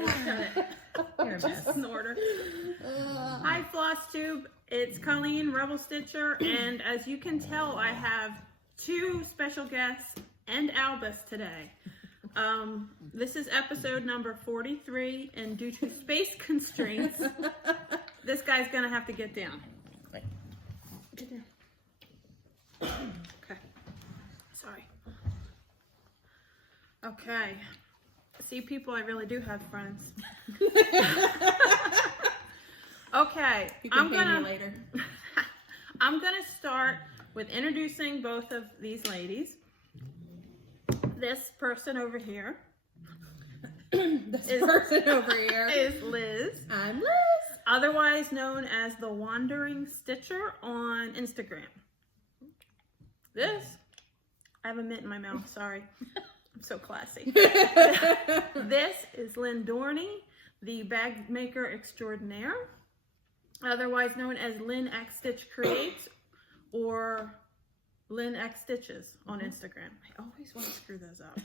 You're a mess. In order. Hi, FlossTube. It's Colleen, Rebel Stitcher, and as you can tell, I have two special guests and Albus today. This is episode number 43, and due to space constraints, this guy's gonna have to get down. Get down. Okay. Sorry. Okay. See, people, I really do have friends. Okay, I'm gonna start with introducing both of these ladies. This person over here. Is Liz. I'm Liz. Otherwise known as the Wandering Stitcher on Instagram. This, I have a mint in my mouth, sorry. I'm so classy. This is Lynn Dorney, the bag maker extraordinaire, otherwise known as Lynn X Stitch Creates or Lynn X Stitches on Instagram. I always want to screw those up.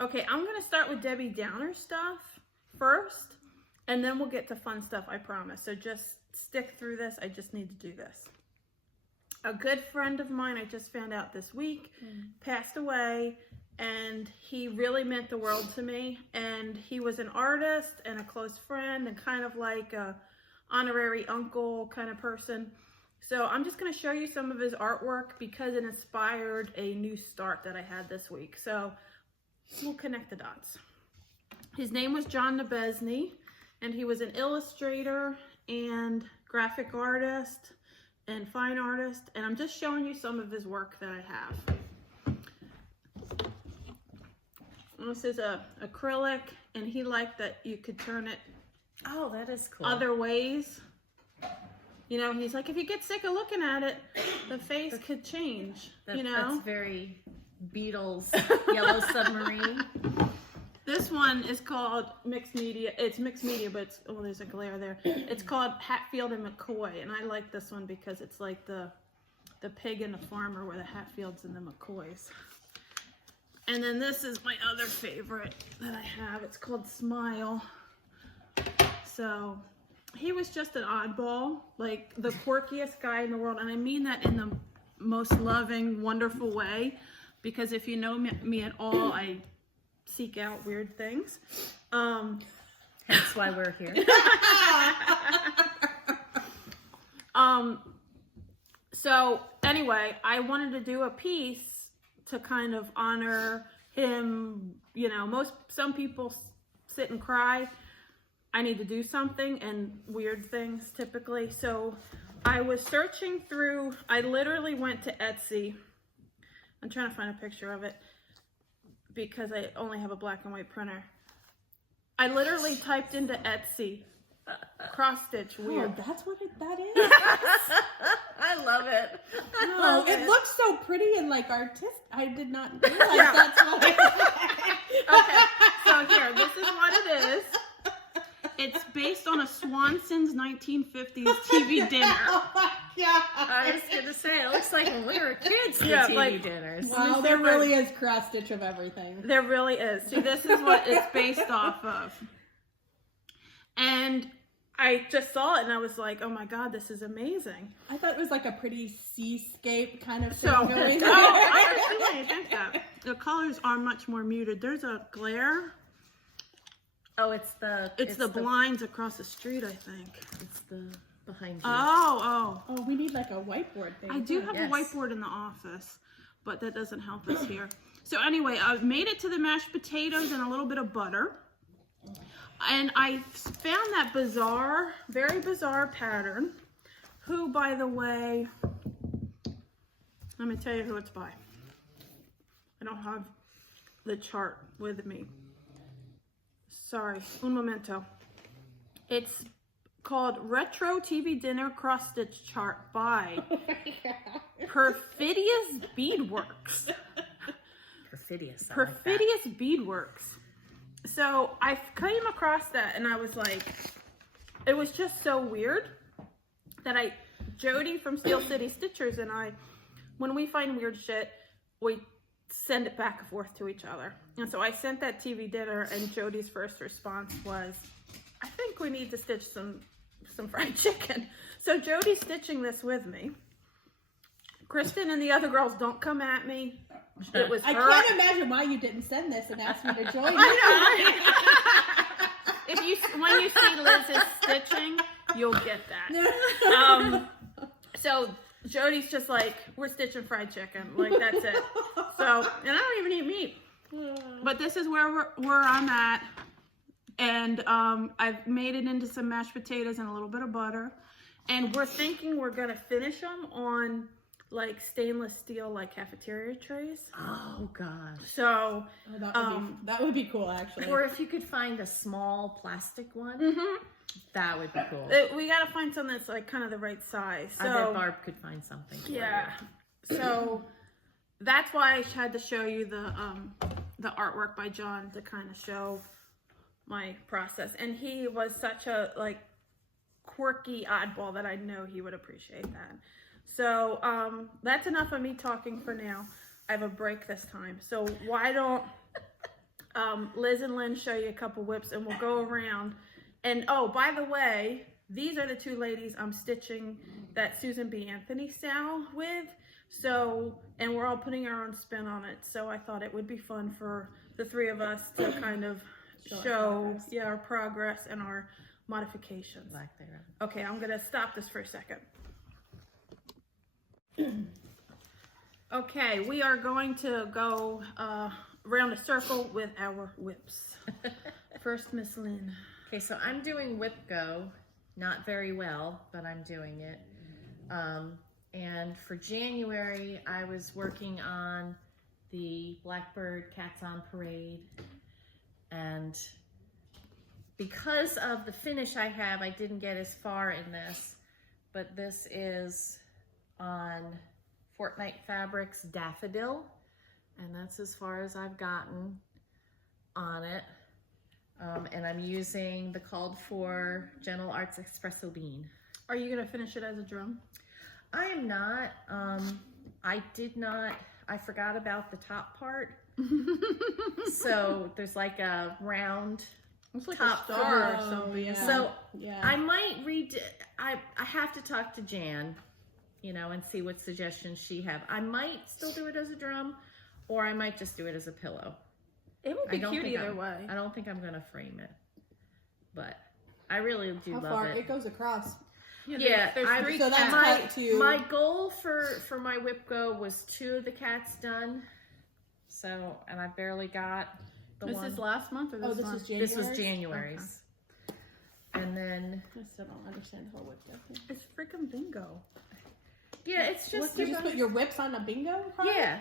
Okay, I'm going to start with Debbie Downer stuff first, and then we'll get to fun stuff, I promise. So just stick through this. I just need to do this. A good friend of mine, I just found out this week, passed away, and he really meant the world to me. And he was an artist and a close friend and kind of like a honorary uncle kind of person. So I'm just going to show you some of his artwork because it inspired a new start that I had this week. So we'll connect the dots. His name was John Nebesny, and he was an illustrator and graphic artist and fine artist, and I'm just showing you some of his work that I have. This is a acrylic, and he liked that you could turn it That is cool. other ways. You know, he's like, if you get sick of looking at it, the face could change. That's very Beatles, Yellow Submarine. This one is called Mixed Media. It's mixed media, but it's, there's a glare there. It's called Hatfield and McCoy, and I like this one because it's like the pig and the farmer were the Hatfields and the McCoys. And then this is my other favorite that I have. It's called Smile. So he was just an oddball, like the quirkiest guy in the world, and I mean that in the most loving, wonderful way, because if you know me at all, I seek out weird things. Hence why we're here. So anyway, I wanted to do a piece to kind of honor him. You know, some people sit and cry. I need to do something, and weird things typically. So I was searching through, I literally went to Etsy. I'm trying to find a picture of it because I only have a black and white printer. I literally typed into Etsy, cross stitch weird. Oh, that's what that is? I love it. Oh, it looks so pretty and like artistic. I did not realize that's what it is. Okay, so here, this is what it is. It's based on a Swanson's 1950s TV dinner. Oh my God. I was going to say, it looks like when we were kids, the Yeah, TV like- dinners. Wow, there really is cross stitch of everything. There really is. See, this is what it's based off of. And I just saw it and I was like, oh my God, this is amazing. I thought it was like a pretty seascape kind of thing So, going on. I think that. The colors are much more muted. There's a glare. It's the blinds across the street, I think. It's the behind you. Oh. Oh, we need like a whiteboard thing. I do have Yes. a whiteboard in the office, but that doesn't help us here. So anyway, I've made it to the mashed potatoes and a little bit of butter. And I found that bizarre, very bizarre pattern. Who, by the way, let me tell you who it's by. I don't have the chart with me. Sorry, un momento. It's called Retro TV Dinner Cross Stitch Chart by Perfidious Beadworks. Perfidious. I like that. Perfidious Beadworks. So I came across that and I was like, it was just so weird that Jody from Steel City Stitchers and I, when we find weird shit, we send it back and forth to each other. And so I sent that TV dinner, and Jody's first response was, I think we need to stitch some fried chicken. So Jody's stitching this with me. Kristen and the other girls don't come at me. It was I her. can't imagine why you didn't send this and ask me to join you. When you see Liz's stitching, you'll get that. So Jody's just like, we're stitching fried chicken. Like, that's it. So, and I don't even eat meat. But this is where I'm at. And I've made it into some mashed potatoes and a little bit of butter. And we're thinking we're going to finish them on like stainless steel, like cafeteria trays. Oh God. So that would be cool, actually. Or if you could find a small plastic one, that would be cool. We got to find something that's like kind of the right size. So, I bet Barb could find something. Yeah. So that's why I had to show you the artwork by John to kind of show my process. And he was such a like quirky oddball that I know he would appreciate that. So that's enough of me talking for now. I have a break this time. So why don't Liz and Lynn show you a couple whips, and we'll go around. And oh, by the way, these are the two ladies I'm stitching that Susan B. Anthony Sal with. So, and we're all putting our own spin on it. So I thought it would be fun for the three of us to kind of show our progress and our modifications. Okay, I'm gonna stop this for a second. Okay, we are going to go around a circle with our whips. First, Miss Lynn. Okay, so I'm doing whip go, not very well, but I'm doing it. And for January, I was working on the Blackbird Cats on Parade. And because of the finish I have, I didn't get as far in this, but this is on Fortnite Fabrics Daffodil, and that's as far as I've gotten on it. And I'm using the called for Gentle Arts Espresso Bean. Are you gonna finish it as a drum? I am not. I forgot about the top part. So there's like a round It's like top a star. So I might I have to talk to Jan, and see what suggestions she have. I might still do it as a drum, or I might just do it as a pillow. It would be cute either way. I don't think I'm gonna frame it, but I really do love far? it. It goes across. Yeah, there's three so that's cats. tight too. My goal for my whip go was 2 of the cats done. So, and I barely got the This one. is last month or this this month? is January. This was January's. Okay. And then I still don't understand the whole whip thing. It's freaking bingo. yeah, it's just You just put your whips on a bingo card? Yeah.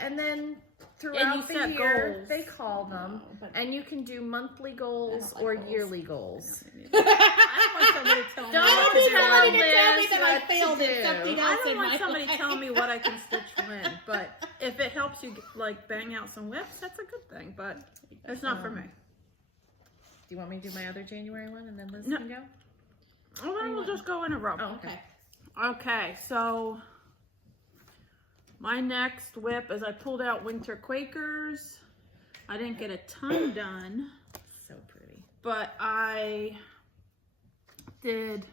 and then throughout you the set year goals. they call them, but- and you can do monthly goals like or goals. yearly goals. I want somebody to tell me Don't what be to do. telling to tell me Liz that I what to failed at do. something I else don't in want my somebody life. telling me what I can stitch when, but if it helps you like bang out some whips, that's a good thing. But it's not for me. Do you want me to do my other January one and then Liz No. can go? Oh, then we'll just go in a row. Oh, Okay. Okay, so my next whip is I pulled out Winter Quakers. I didn't get a ton done, So pretty. but I did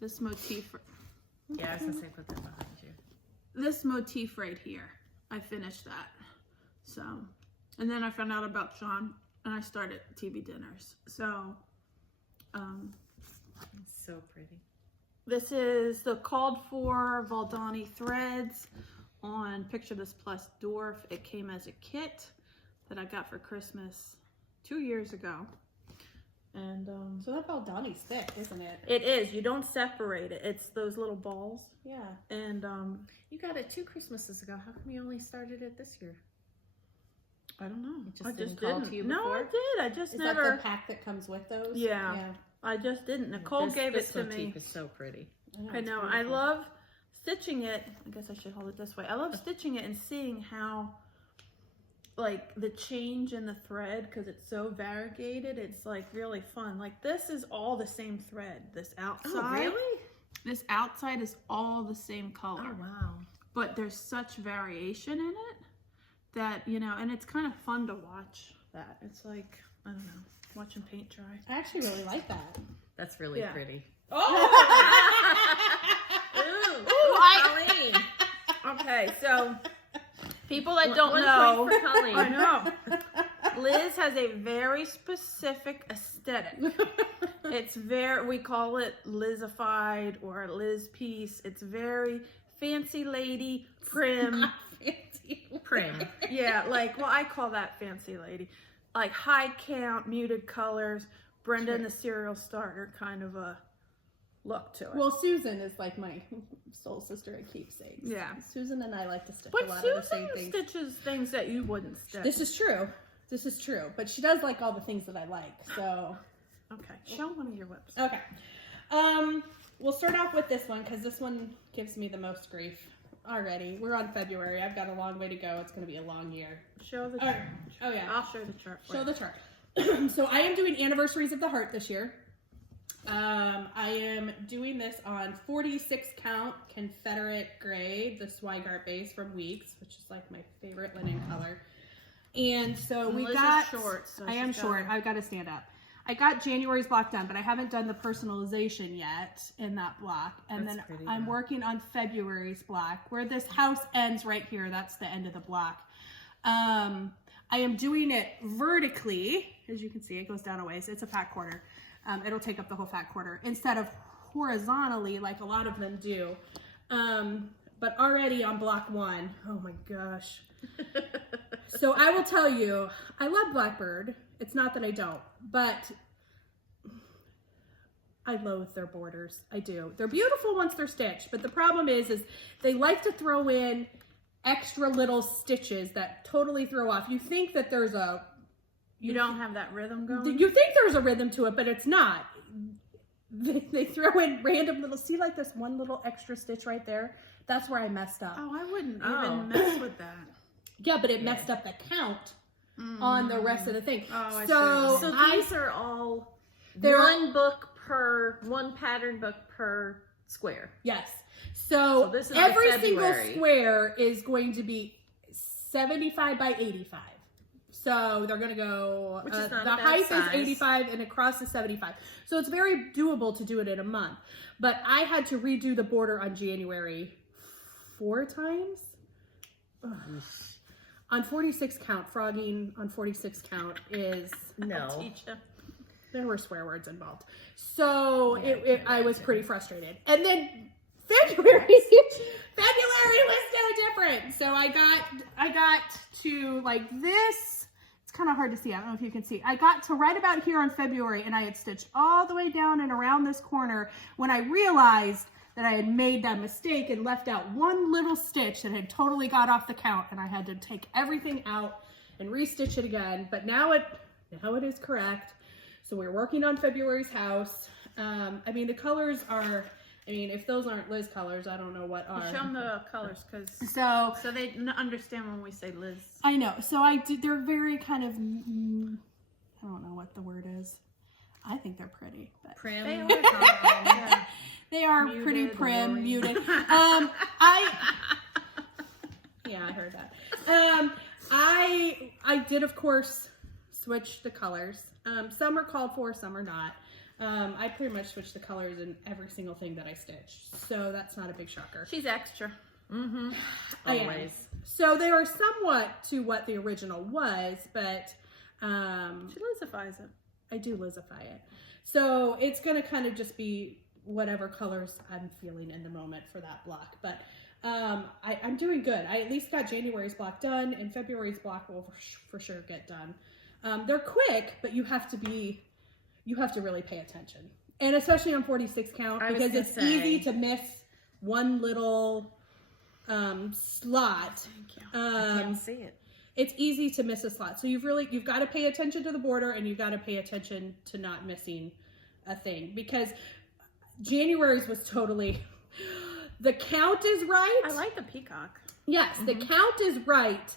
this motif. Yeah, I was gonna say put that behind you. This motif right here. I finished that. So, and then I found out about Sean and I started TV dinners. So, So pretty. this is the called for Valdani threads on Picture This Plus Dwarf. It came as a kit that I got for Christmas 2 years ago. And So that Valdani's thick, isn't it? it is. You don't separate it. It's those little balls. Yeah. And You got it 2 Christmases ago. How come you only started it this year? I don't know. It just I didn't just call didn't. to you No, I before? did. I just Is never. that the pack that comes with those? Yeah. I just didn't. Nicole This- gave this it to motif me. is so pretty. I know. I love stitching it. I guess I should hold it this way. I love stitching it and seeing how, like, the change in the thread, because it's so variegated. It's like really fun. Like, this is all the same thread. This outside. Oh, really? This outside is all the same color. Oh, wow. But there's such variation in it. that, you know, and it's kind of fun to watch that. It's like, I don't know, watching paint dry. I actually really like that. That's really pretty. Colleen. Okay, so people that don't know, for Colleen. I know. Liz has a very specific aesthetic. It's we call it Lizified or Liz piece. It's very fancy lady, prim. Prim. Yeah, like, well, I call that fancy lady. Like high count, muted colors, Brenda and the Cereal Starter kind of a look to it. Well, Susan is like my soul sister at keepsakes. Yeah. Susan and I like to stitch But a lot Susan of the same things. stitches things that you wouldn't stitch. This is true. This is true. But she does like all the things that I like. So, Okay, show one of your whips. okay. We'll start off with this one because this one gives me the most grief already. We're on February. I've got a long way to go. It's going to be a long year. Show the All chart. right. Oh, yeah. I'll show the chart. Show the chart. So I am doing Anniversaries of the Heart this year. I am doing this on 46 count Confederate gray, the Swigart base from Weeks, which is like my favorite linen color. And so we Liz got, is short, so I am she's short. I've got to stand up. I got January's block done, but I haven't done the personalization yet in that block. And That's then pretty, I'm though. working on February's block where this house ends right here. That's the end of the block. I am doing it vertically. As you can see, it goes down a ways. It's a fat quarter. It'll take up the whole fat quarter instead of horizontally like a lot of them do. But already on block one, oh my gosh. So I will tell you, I love Blackbird. It's not that I don't, but I loathe their borders. I do. They're beautiful once they're stitched, but the problem is they like to throw in extra little stitches that totally throw off. You think that there's a... You don't have that rhythm going? You think there's a rhythm to it, but it's not. They throw in random little... See like this one little extra stitch right there? That's where I messed up. Oh, I wouldn't even mess with that. Yeah, but it messed up the count on the rest of the thing. Oh, I so see. So these are all They're- one pattern book per square. Yes. So this is every the single February. square is going to be 75 by 85. So they're going to go, Which is not the a bad height size. is 85 and across is 75. So it's very doable to do it in a month. But I had to redo the border on January 4 times. Ugh. On 46 count, frogging on 46 count is... No. Teach you. There were swear words involved. So Yeah, I was pretty frustrated. And then February was no different. So I got to like this. It's kind of hard to see. I don't know if you can see. I got to right about here on February and I had stitched all the way down and around this corner when I realized that I had made that mistake and left out one little stitch that had totally got off the count and I had to take everything out and restitch it again. But now it is correct. So we're working on February's house. I mean, the colors are, I mean, if those aren't Liz colors, I don't know what are. Show them the colors because So they understand when we say Liz. I know. So they're very kind of, I don't know what the word is. I think they're pretty. But Prim. They are. Yeah. they are Muted, pretty prim, boring. muted. Yeah, I heard that. I did, of course, switch the colors. Some are called for, some are not. I pretty much switch the colors in every single thing that I stitch. So that's not a big shocker. She's extra. Mm-hmm. I am. Always. So they are somewhat to what the original was, but She Lizifies it. I do Lizify it. So it's going to kind of just be whatever colors I'm feeling in the moment for that block. But I'm doing good. I at least got January's block done, and February's block will for sure get done. They're quick, but you have to really pay attention. And especially on 46 count, because it's easy to miss one little slot. Thank you. I can't see it. It's easy to miss a slot. So you've got to pay attention to the border, and you've got to pay attention to not missing a thing, because January's was totally, the count is right. I like the peacock. Yes, the count is right,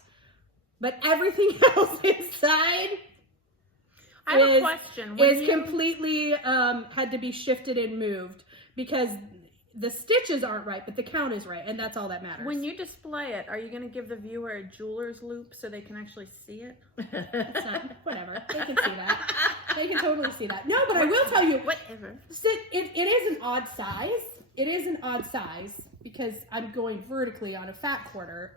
but everything else inside I have a question. is completely had to be shifted and moved, because the stitches aren't right, but the count is right, and that's all that matters. When you display it, are you going to give the viewer a jeweler's loop so they can actually see it? It's not, whatever. They can see that. They can totally see that. No, but I will tell you, Whatever. it is an odd size. It is an odd size because I'm going vertically on a fat quarter.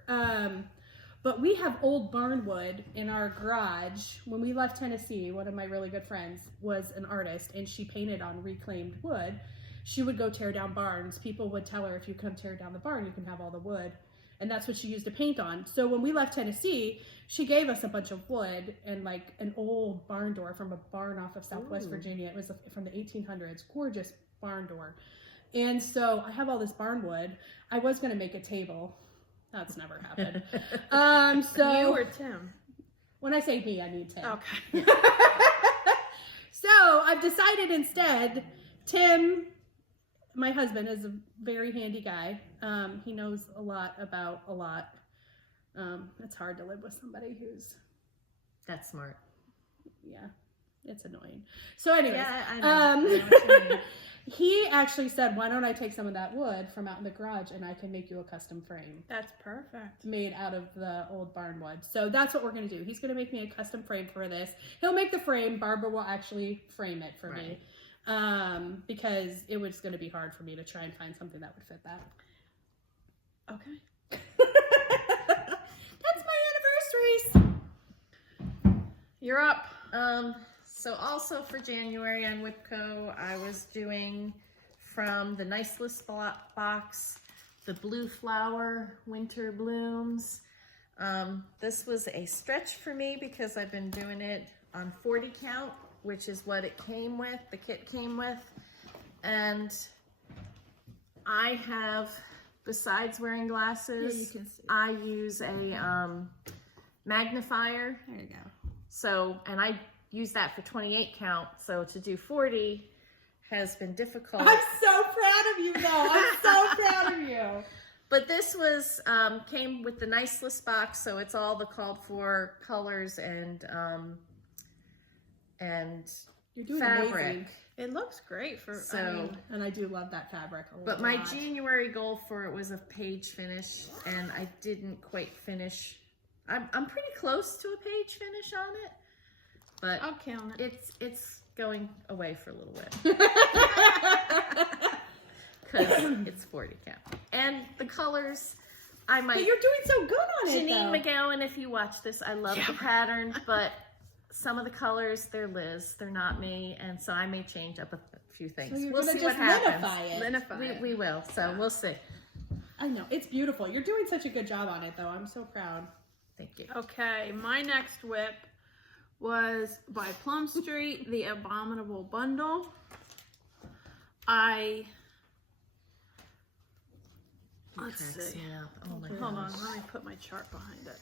But we have old barnwood in our garage. When we left Tennessee, one of my really good friends was an artist, and she painted on reclaimed wood. She would go tear down barns. People would tell her, if you come tear down the barn, you can have all the wood. And that's what she used to paint on. So when we left Tennessee, she gave us a bunch of wood and like an old barn door from a barn off of Southwest Virginia. It was from the 1800s, gorgeous barn door. And so I have all this barn wood. I was going to make a table. That's never happened. So You or Tim? when I say me, I mean Tim. Okay. So I've decided instead, Tim, my husband, is a very handy guy. He knows a lot about a lot. It's hard to live with somebody who's, That's smart. yeah, it's annoying. So anyways, Yeah, I know. I know what you mean. he actually said, why don't I take some of that wood from out in the garage and I can make you a custom frame That's perfect. made out of the old barn wood. So that's what we're going to do. He's going to make me a custom frame for this. He'll make the frame. Barbara will actually frame it for me. Because it was going to be hard for me to try and find something that would fit that. Okay. That's my anniversaries. You're up. So also for January on Whipco, I was doing from the Nice List box, the Blue Flower Winter Blooms. This was a stretch for me because I've been doing it on 40 count, which is what it came with, the kit came with. And I have, besides wearing glasses, Yeah, you can see. I use a magnifier. There you go. So, and I use that for 28 count. So to do 40 has been difficult. I'm so proud of you, though. I'm so proud of you. But this was, came with the Nice List box. So it's all the called for colors and You're doing fabric. amazing. It looks great for, So, And I do love that fabric a lot. but my January goal for it was a page finish, and I didn't quite finish. I'm pretty close to a page finish on it, but I'll count it. it's going away for a little bit because it's 40 count, and the colors. I might. But you're doing so good on it, Janine though. McGowan, if you watch this, I love the pattern, but some of the colors, they're Liz, they're not me, and so I may change up a few things. So you're We'll gonna see what just happens. linify it. Linify it. We will, so we'll see. I know, it's beautiful. You're doing such a good job on it, though. I'm so proud. Thank you. Okay, my next whip was by Plum Street, the Abominable bundle. Let's Cracks see. me up. Oh my Hold on, gosh. let me put my chart behind it.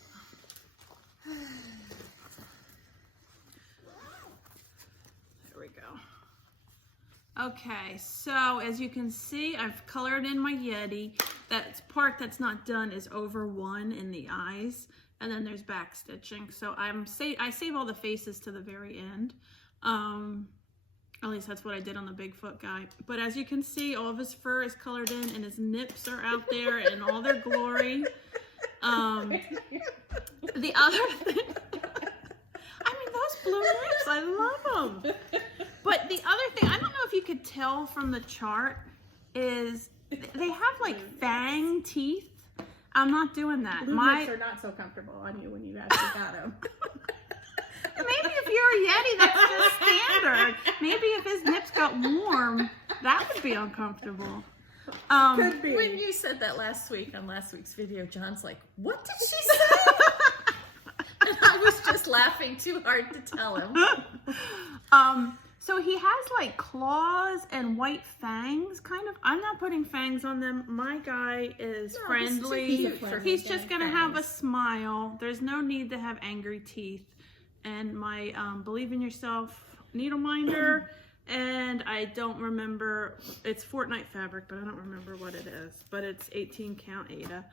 There we go. Okay, so as you can see, I've colored in my Yeti. That part that's not done is over 1 in the eyes, and then there's back stitching. So I save all the faces to the very end. At least that's what I did on the Bigfoot guy. But as you can see, all of his fur is colored in, and his nips are out there in all their glory. The other thing, I mean, those blue nips, I love them. But the other thing, I don't know if you could tell from the chart, is they have like fang teeth. I'm not doing that. Blue nips are not so comfortable on you when you actually got them. Maybe if you're a Yeti, that's just standard. Maybe if his nips got warm, that would be uncomfortable. Could be. When you said that last week on last week's video, John's like, "What did she say?" And I was just laughing too hard to tell him. So he has like claws and white fangs, kind of. I'm not putting fangs on them. My guy is No, friendly. he's a friendly He's guy. just gonna have a smile. There's no need to have angry teeth. And my Believe in Yourself needle minder, and I don't remember, it's Fortnite fabric, but I don't remember what it is. But it's 18 count Ada.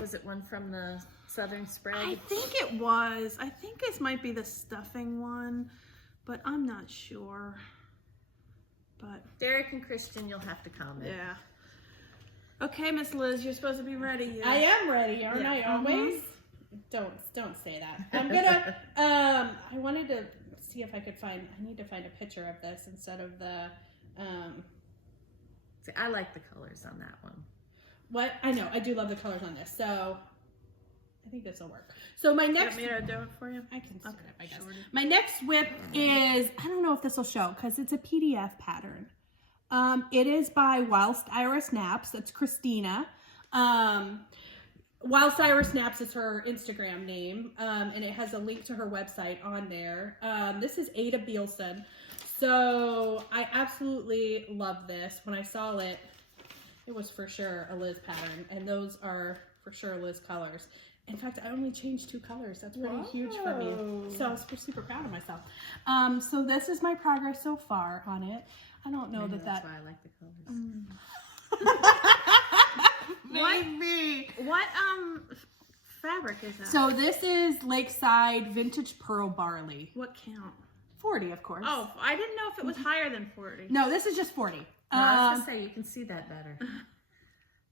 Was it one from the Southern Spread? I think it was. I think this might be the stuffing one, but I'm not sure. But Derek and Christian, you'll have to comment. yeah. Okay, Miss Liz, you're supposed to be ready. I am ready, aren't Yeah. I? Always. Don't say that. I'm gonna. I wanted to see if I could find. I need to find a picture of this instead of the. See, I like the colors on that one. What I know, I do love the colors on this, so I think this will work. So my next. You want me to do it for you? I can set it, I guess. Shorty. My next whip is, I don't know if this will show because it's a PDF pattern. It is by Whilst Iris Naps. That's Christina. Whilst Iris Naps is her Instagram name, and it has a link to her website on there. This is Ada Billison. So I absolutely love this. When I saw it, it was for sure a Liz pattern, and those are for sure Liz colors. In fact, I only changed 2 colors. That's pretty huge for me. So I was super proud of myself. So this is my progress so far on it. I don't know Maybe that that's why I like the colors. Maybe. What fabric is that? So this is Lakeside Vintage Pearl Barley. What count? 40, of course. Oh, I didn't know if it was higher than 40. No, this is just 40. No, I was gonna say you can see that better.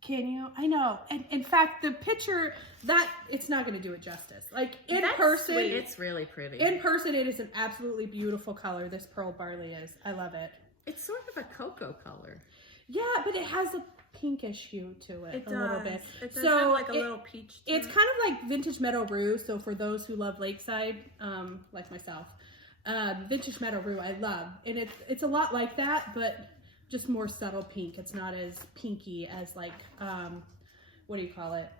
Can you? I know. And in fact, the picture, that it's not going to do it justice. Like in That's person, sweet. It's really pretty. in person, it is an absolutely beautiful color. This pearl barley is. I love it. It's sort of a cocoa color. Yeah, but it has a pinkish hue to it, It a does. little bit. It does So have like a it- little peach. To It's it. kind of like vintage Meadow Rue. So for those who love Lakeside, like myself, vintage Meadow Rue I love, and it's a lot like that, but just more subtle pink. It's not as pinky as like what do you call it?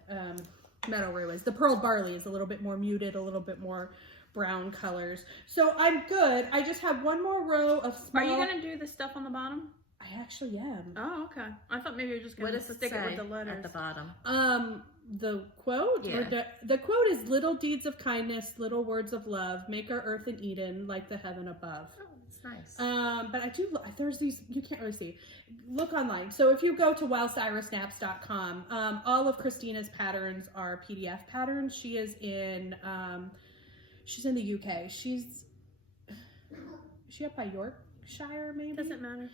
Meadow Rue is. The pearl barley is a little bit more muted, a little bit more brown colors. So I'm good. I just have one more row of small. Are you gonna do the stuff on the bottom? I actually am. Oh, okay. I thought maybe you were just What gonna does it stick say it with the letters at the bottom? The quote? Yeah. Or the quote is little deeds of kindness, little words of love, make our earth an Eden like the heaven above. Oh, it's nice. But I do, there's these, you can't really see. Look online. So if you go to whilstirisnaps.com, all of Christina's patterns are PDF patterns. She is in, she's in the UK. Is she up by Yorkshire maybe? Doesn't matter.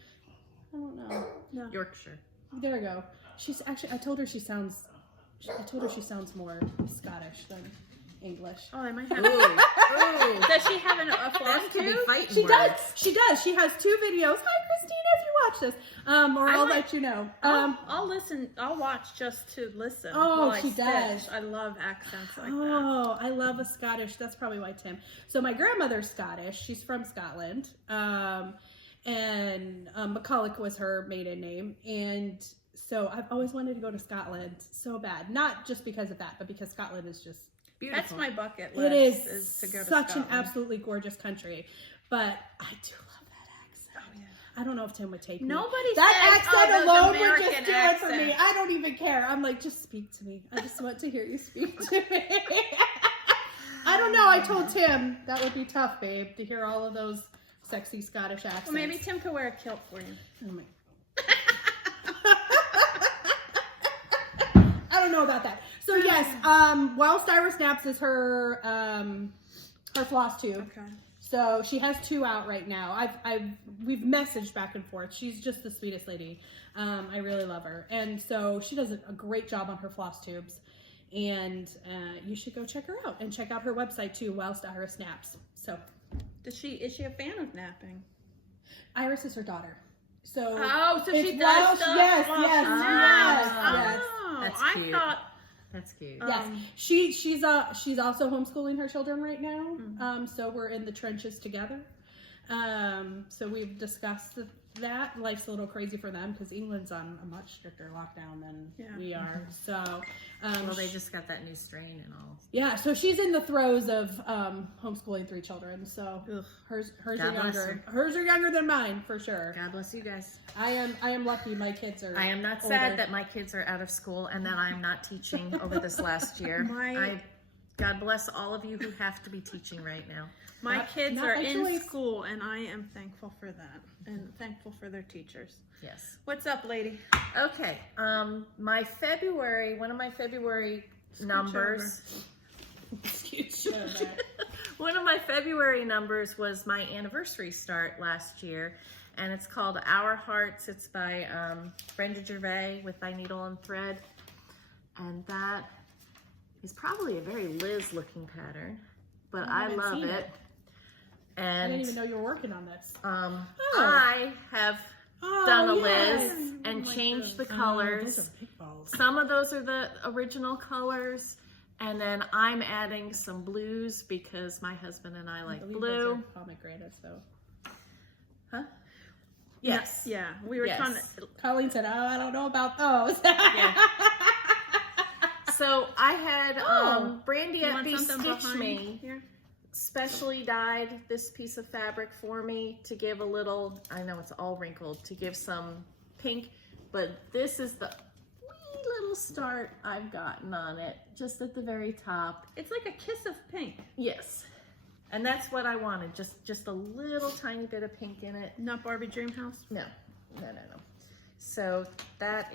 I don't know. No. Yorkshire. There we go. She's actually, I told her she sounds more Scottish than English. Oh, I might have. Ooh. Does she have a floss That could be too? fighting She words. does. She does. She has 2 videos. Hi, Christina, if you watch this. Or I'll let you know. I'll listen. I'll watch just to listen. Oh, while I she stitch. does. I love accents like that. Oh, I love a Scottish. That's probably why Tim. So my grandmother's Scottish. She's from Scotland. And McCulloch was her maiden name. And so I've always wanted to go to Scotland so bad. Not just because of that, but because Scotland is just Beautiful. That's my bucket list. It is to go to such Scotland. an absolutely gorgeous country. But I do love that accent. Oh, yeah. I don't know if Tim would take me. Nobody That says, accent those alone would American just do it for me. accents. I don't even care. I'm like, just speak to me. I just want to hear you speak to me. I don't know. I told Tim that would be tough, babe, to hear all of those sexy Scottish accents. Well, maybe Tim could wear a kilt for you. Oh my. I don't know about that. So yes, Whilst Iris Naps is her floss tube. Okay. So she has 2 out right now. We've messaged back and forth. She's just the sweetest lady. I really love her, and so she does a great job on her floss tubes. And you should go check her out and check out her website too, Whilst Iris Naps. So, Is she a fan of napping? Iris is her daughter. So So it's she does Welsh. stuff. Yes, Welsh yes, naps. yes. Oh, That's I cute. thought. That's cute. Yes, she's also homeschooling her children right now. So we're in the trenches together. So we've discussed that. Life's a little crazy for them because England's on a much stricter lockdown than we are. So Well, they just got that new strain and all. yeah, so she's in the throes of homeschooling 3 children. So Ugh. hers are God bless younger. Hers are younger than mine for sure. God bless you guys. I am lucky. My kids are. I am not older. sad that my kids are out of school and that I'm not teaching over this last year. God bless all of you who have to be teaching right now. My kids not are by in choice. school, and I am thankful for that, and thankful for their teachers. Yes. What's up, lady? Okay. One of my February numbers. Excuse me. One of my February numbers was my anniversary start last year, and it's called Our Hearts. It's by Brenda Gervais with By Needle and Thread, and that is probably a very Liz looking pattern, but I love it. And I didn't even know you were working on this. I have done a Liz and changed the colors. Those are big balls. Some of those are the original colors, and then I'm adding some blues because my husband and I like blue. Those are pomegranates, though. Huh? Yes. Yeah, we were trying to. Colleen said, "Oh, I don't know about those." Yeah. So I had Brandy at Be Stitch Me Here? specially dyed this piece of fabric for me to give a little, I know it's all wrinkled, to give some pink, but this is the wee little start I've gotten on it, just at the very top. It's like a kiss of pink. Yes. And that's what I wanted, just a little tiny bit of pink in it. Not Barbie Dreamhouse. No. So that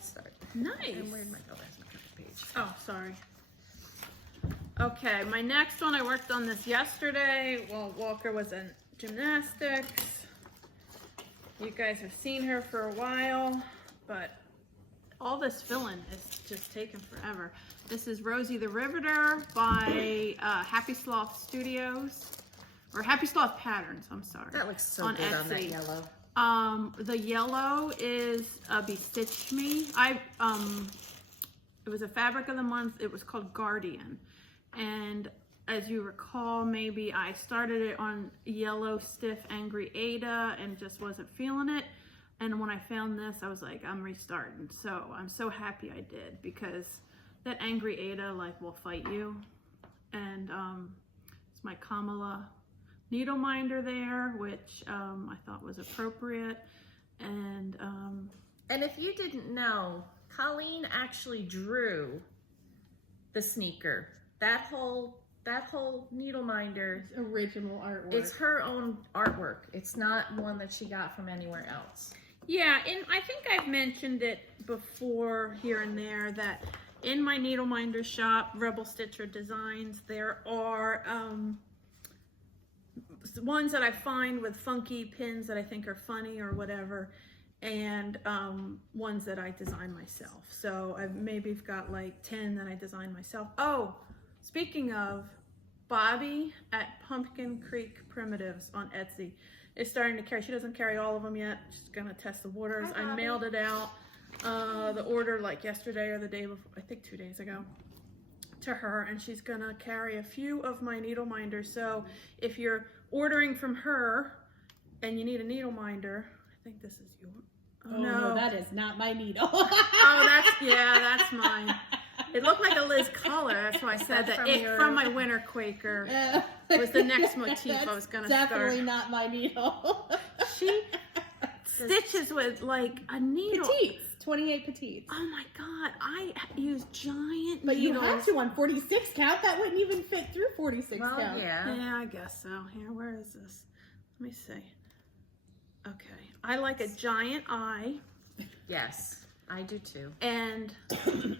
start. Nice. And where'd my, oh, that's my cover page. Oh, sorry. Okay, my next one, I worked on this yesterday while Walker was in gymnastics. You guys have seen her for a while, but all this fill-in is just taking forever. This is Rosie the Riveter by Happy Sloth Studios, or Happy Sloth Patterns, I'm sorry. That looks so on good Etsy. on that yellow. The yellow is Be Stitch Me. It was a fabric of the month. It was called Guardian. And as you recall, maybe I started it on yellow stiff Angry Ada and just wasn't feeling it. And when I found this, I was like, I'm restarting. So I'm so happy I did, because that Angry Ada will fight you. And it's my Kamala needle minder there, which I thought was appropriate. And if you didn't know, Colleen actually drew the sneaker. That whole needle minder, Original artwork. it's her own artwork. It's not one that she got from anywhere else. yeah, and I think I've mentioned it before here and there that in my needle minder shop, Rebel Stitcher Designs, there are ones that I find with funky pins that I think are funny or whatever, and ones that I design myself. So I've maybe got like 10 that I designed myself. Oh, speaking of, Bobby at Pumpkin Creek Primitives on Etsy is starting to carry. She doesn't carry all of them yet. She's gonna test the waters. Hi, I Bobby. mailed it out, the order like yesterday or the day before, I think 2 days ago, to her, and she's gonna carry a few of my needle minders. So if you're ordering from her and you need a needle minder, I think this is yours. Oh, no, that is not my needle. Oh, that's mine. It looked like a Liz color. That's why I said That's that. From my winter Quaker was the next motif I was gonna definitely start. not my needle. She stitches with like a needle. Petites. 28 petites. Oh my god, I use giant But you needles. have to on 46 count. That wouldn't even fit through 46 Well, count. yeah. Yeah, I guess so. Here, where is this? Let me see. Okay, I like a giant eye Yes, I do too. and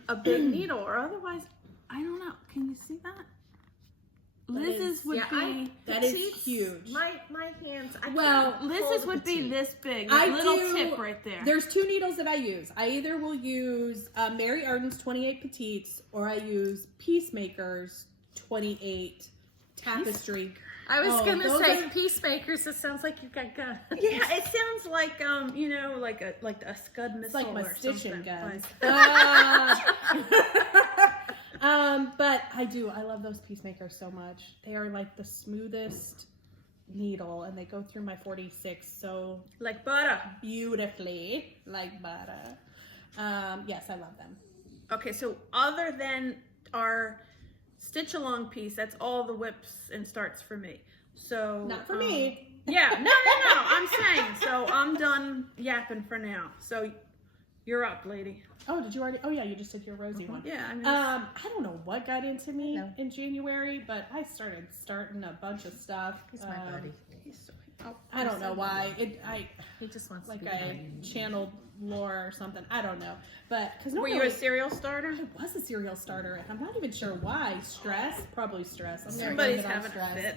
a big needle, or otherwise, I don't know. Can you see that? Liz's would be. That is Petites, huge. My hands. Well, Liz's would be this big. I That little do- tip right there. There's two needles that I use. I either will use Mary Arden's 28 petites, or I use Peacemaker's 28 tapestry. I was Oh, gonna those say are- peacemakers. It sounds like you've got guns. Yeah, it sounds like like a Scud missile It's like my or stitching something. guns. Like, But I love those Peacemakers so much. They are like the smoothest needle, and they go through my 46 so like butter. beautifully, like butter. Yes, I love them. Okay, so other than our stitch along piece, that's all the whips and starts for me. So Not for me. Yeah, no. I'm saying. So I'm done yapping for now. So you're up, lady. Oh, did you already? Oh, yeah, you just did your Rosie one. Yeah, I mean, I don't know what got into me No. in January, but I started starting a bunch of stuff. He's my buddy. he's so- I I don't know why. He just wants Like to be I channeled lore or something. I don't know. But because Were you a cereal starter? I was a cereal starter. I'm not even sure why. Stress? Probably stress. I'm gonna Somebody's blame it on having stress. a fit.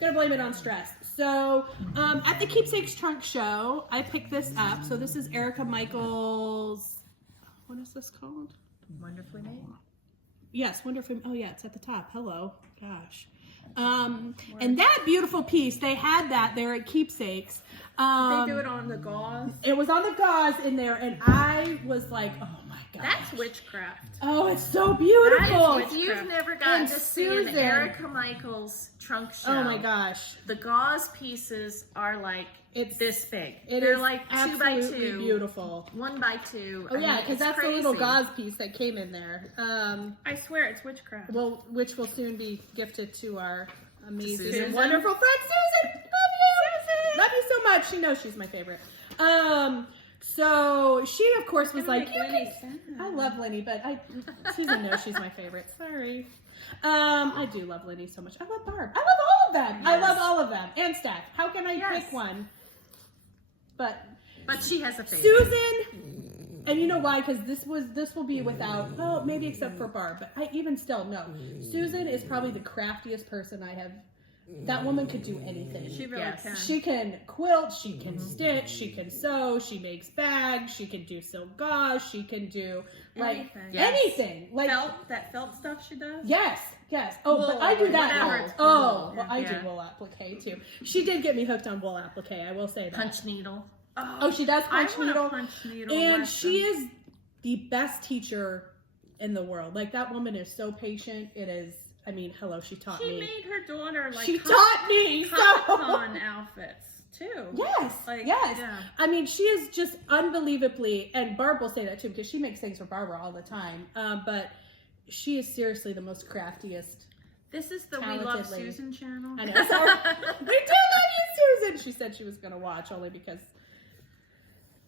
Gonna blame it on stress. So at the Keepsakes Trunk Show, I picked this up. So this is Erica Michaels. What is this called? wonderfully made. Yes, wonderful. Oh yeah, it's at the top. Hello. Gosh. And that beautiful piece, they had that there at Keepsakes. They do it on the gauze. It was on the gauze in there, and I was like, oh my god. That's witchcraft. Oh, it's so beautiful. That If you've never gotten And to see an Susan. Erica Michaels trunk show, Oh my gosh. the gauze pieces are like It's this big. It They're is like 2 by absolutely 2, beautiful. 1 by 2. Oh yeah, because that's the little crazy. gauze piece that came in there. I swear it's witchcraft. Well, which will soon be gifted to our amazing Susan. and wonderful friend Susan. Love you, Susan. Love you so much. She knows she's my favorite. So she of course was like, you can... I love Lenny, but Susan knows she's my favorite. Sorry. I do love Lenny so much. I love Barb. I love all of them. I love all of them. And Steph. How can I pick one? But she has a favorite. Susan, and you know why? Because this will be without, well, maybe except for Barb, but I even still no. Susan is probably the craftiest person I have. That woman could do anything. She really can. She can quilt, she can stitch, she can sew, she makes bags, she can do silk gauze, she can do like Anything. Yes. anything. Like That felt stuff she does? yes. Oh, Wool, but I do that. whatever now. it's Oh, called. well, I do Yeah. wool applique too. She did get me hooked on wool applique. I will say that. Punch needle. Oh, she does punch I want needle. a punch needle And lesson. she is the best teacher in the world. Like that woman is so patient. It is. I mean, hello, she taught She me. made her daughter like She taught me. Comic-Con outfits too. Yes, Like, yes. yeah. I mean, she is just unbelievably, and Barb will say that too because she makes things for Barbara all the time. But she is seriously the most craftiest. This is the We Talented Love lady. Susan channel. I know. So, we do love you, Susan. She said she was going to watch only because.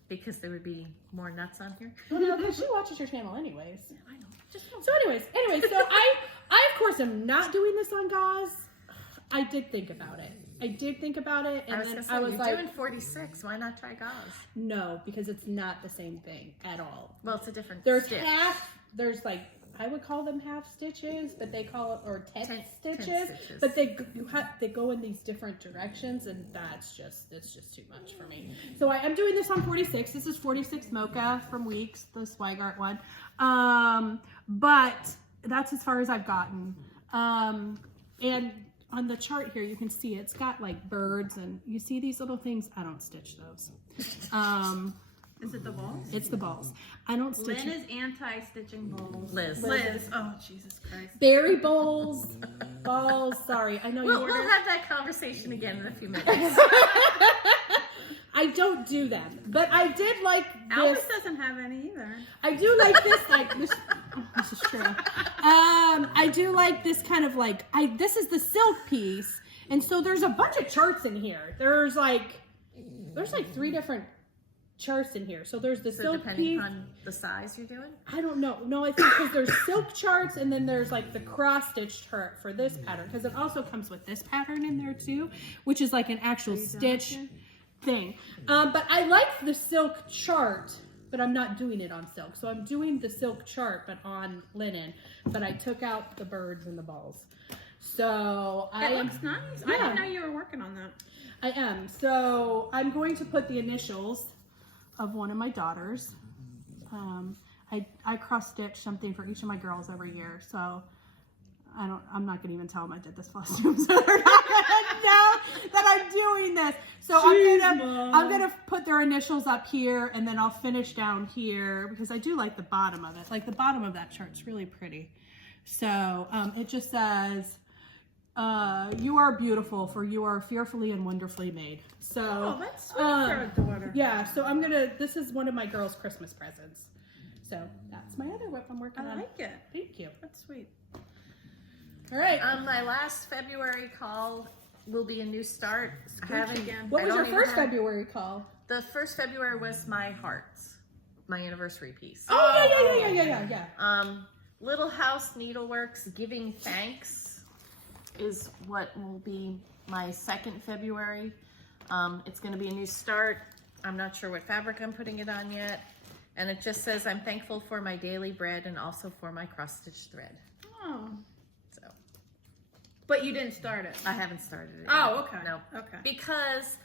Because there would be more nuts on here. Well, no, because she watches your channel anyways. I know. Just So anyways, so I of course am not doing this on gauze. I did think about it. And I was then gonna say, I was you're like, doing 46. Why not try gauze? no, because it's not the same thing at all. Well, it's a different There's stitch. there's like, I would call them half stitches, but they call it, or 10 Ten stitches, stitches. but they go in these different directions, and it's just too much for me. So I am doing this on 46. This is 46 Mocha from Weeks, the Swigart one. But that's as far as I've gotten. And on the chart here, you can see it's got like birds, and you see these little things. I don't stitch those. Is it the balls? It's the balls. I don't stitch Lynn is anti-stitching balls. Liz. Oh, Jesus Christ. berry bowls, balls. Sorry, I know We'll you ordered. have that conversation again in a few minutes. I don't do them, but I did like Alice this. doesn't have any either. I do like this, like this. This is true. I do like this kind of like this is the silk piece, and so there's a bunch of charts in here. There's like 3 different charts in here. So there's the So silk depending piece. on the size you're doing? I don't know. No, I think because there's silk charts, and then there's like the cross stitch chart for this pattern, because it also comes with this pattern in there too, which is like an actual stitch thing. But I like the silk chart, but I'm not doing it on silk. So I'm doing the silk chart, but on linen. But I took out the birds and the balls. So It looks nice. I Yeah. didn't know you were working on that. I am. So I'm going to put the initials of one of my daughters. I cross stitch something for each of my girls every year. So I'm not gonna even tell them I did this FlossTube, so they're not gonna know that I'm doing this. So I'm gonna put their initials up here, and then I'll finish down here because I do like the bottom of it. Like the bottom of that chart's really pretty. So it just says, "You are beautiful, for you are fearfully and wonderfully made." So Oh, that's sweet for a daughter. yeah. So this is one of my girls' Christmas presents. So that's my other whip I'm working I on. like it. Thank you. That's sweet. All right. My last February call will be a new start. I haven't again. What was your first February call? The first February was my hearts, my anniversary piece. Oh, yeah. Little House Needleworks Giving Thanks is what will be my second February. It's going to be a new start. I'm not sure what fabric I'm putting it on yet. And it just says, I'm thankful for my daily bread and also for my cross-stitch thread. Oh. So. But you didn't start it. I haven't started it Oh, yet. okay. No. Okay. Because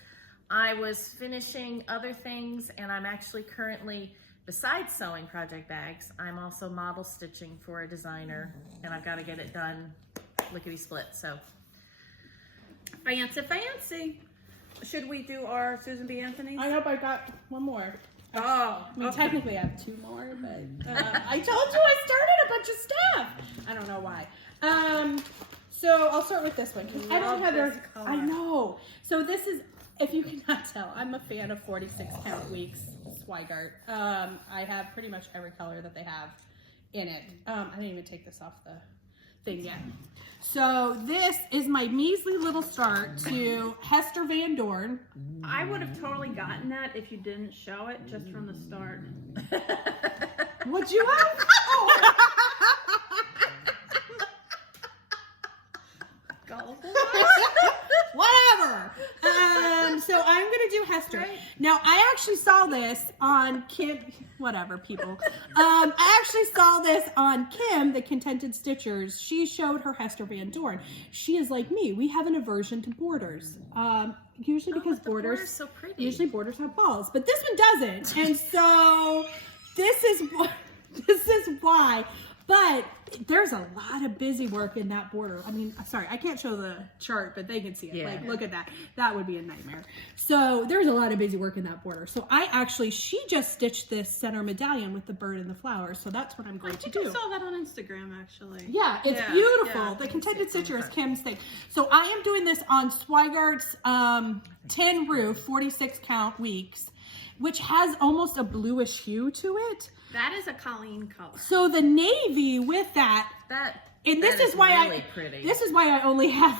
I was finishing other things, and I'm actually currently, besides sewing project bags, I'm also model stitching for a designer, and I've got to get it done lickety-split, so. Fancy. Should we do our Susan B. Anthony's? I hope I got one more. Oh, I mean, okay. technically I have 2 more, but I told you I started a bunch of stuff. I don't know why. So I'll start with this one. 'Cause I don't have Love a, this color. I know. So this is, if you cannot tell, I'm a fan of 46 count weeks Swigart. I have pretty much every color that they have in it. I didn't even take this off the thing yet. So this is my measly little start to Hester Van Dorn. I would have totally gotten that if you didn't show it just from the start. What'd you have? Whatever. So I'm gonna do Hester. Right. Now I actually saw this on Kim. Whatever, people. I actually saw this on Kim, the Contented Stitchers. She showed her Hester Van Dorn. She is like me. We have an aversion to borders. Usually because the borders border's so pretty. Usually borders have balls, but this one doesn't. And so this is why. But there's a lot of busy work in that border. I mean, sorry, I can't show the chart, but they can see it. Yeah. Like, look at that. That would be a nightmare. So there's a lot of busy work in that border. So she just stitched this center medallion with the bird and the flowers. So that's what I'm going to do. I saw that on Instagram, actually. Yeah, it's Yeah, beautiful. yeah. The Contented Stitcher is Kim's thing. So I am doing this on Swigart's tin roof, 46 count weeks, which has almost a bluish hue to it. That is a Colleen color. So the navy with that, and this that is why really pretty. This is why I only have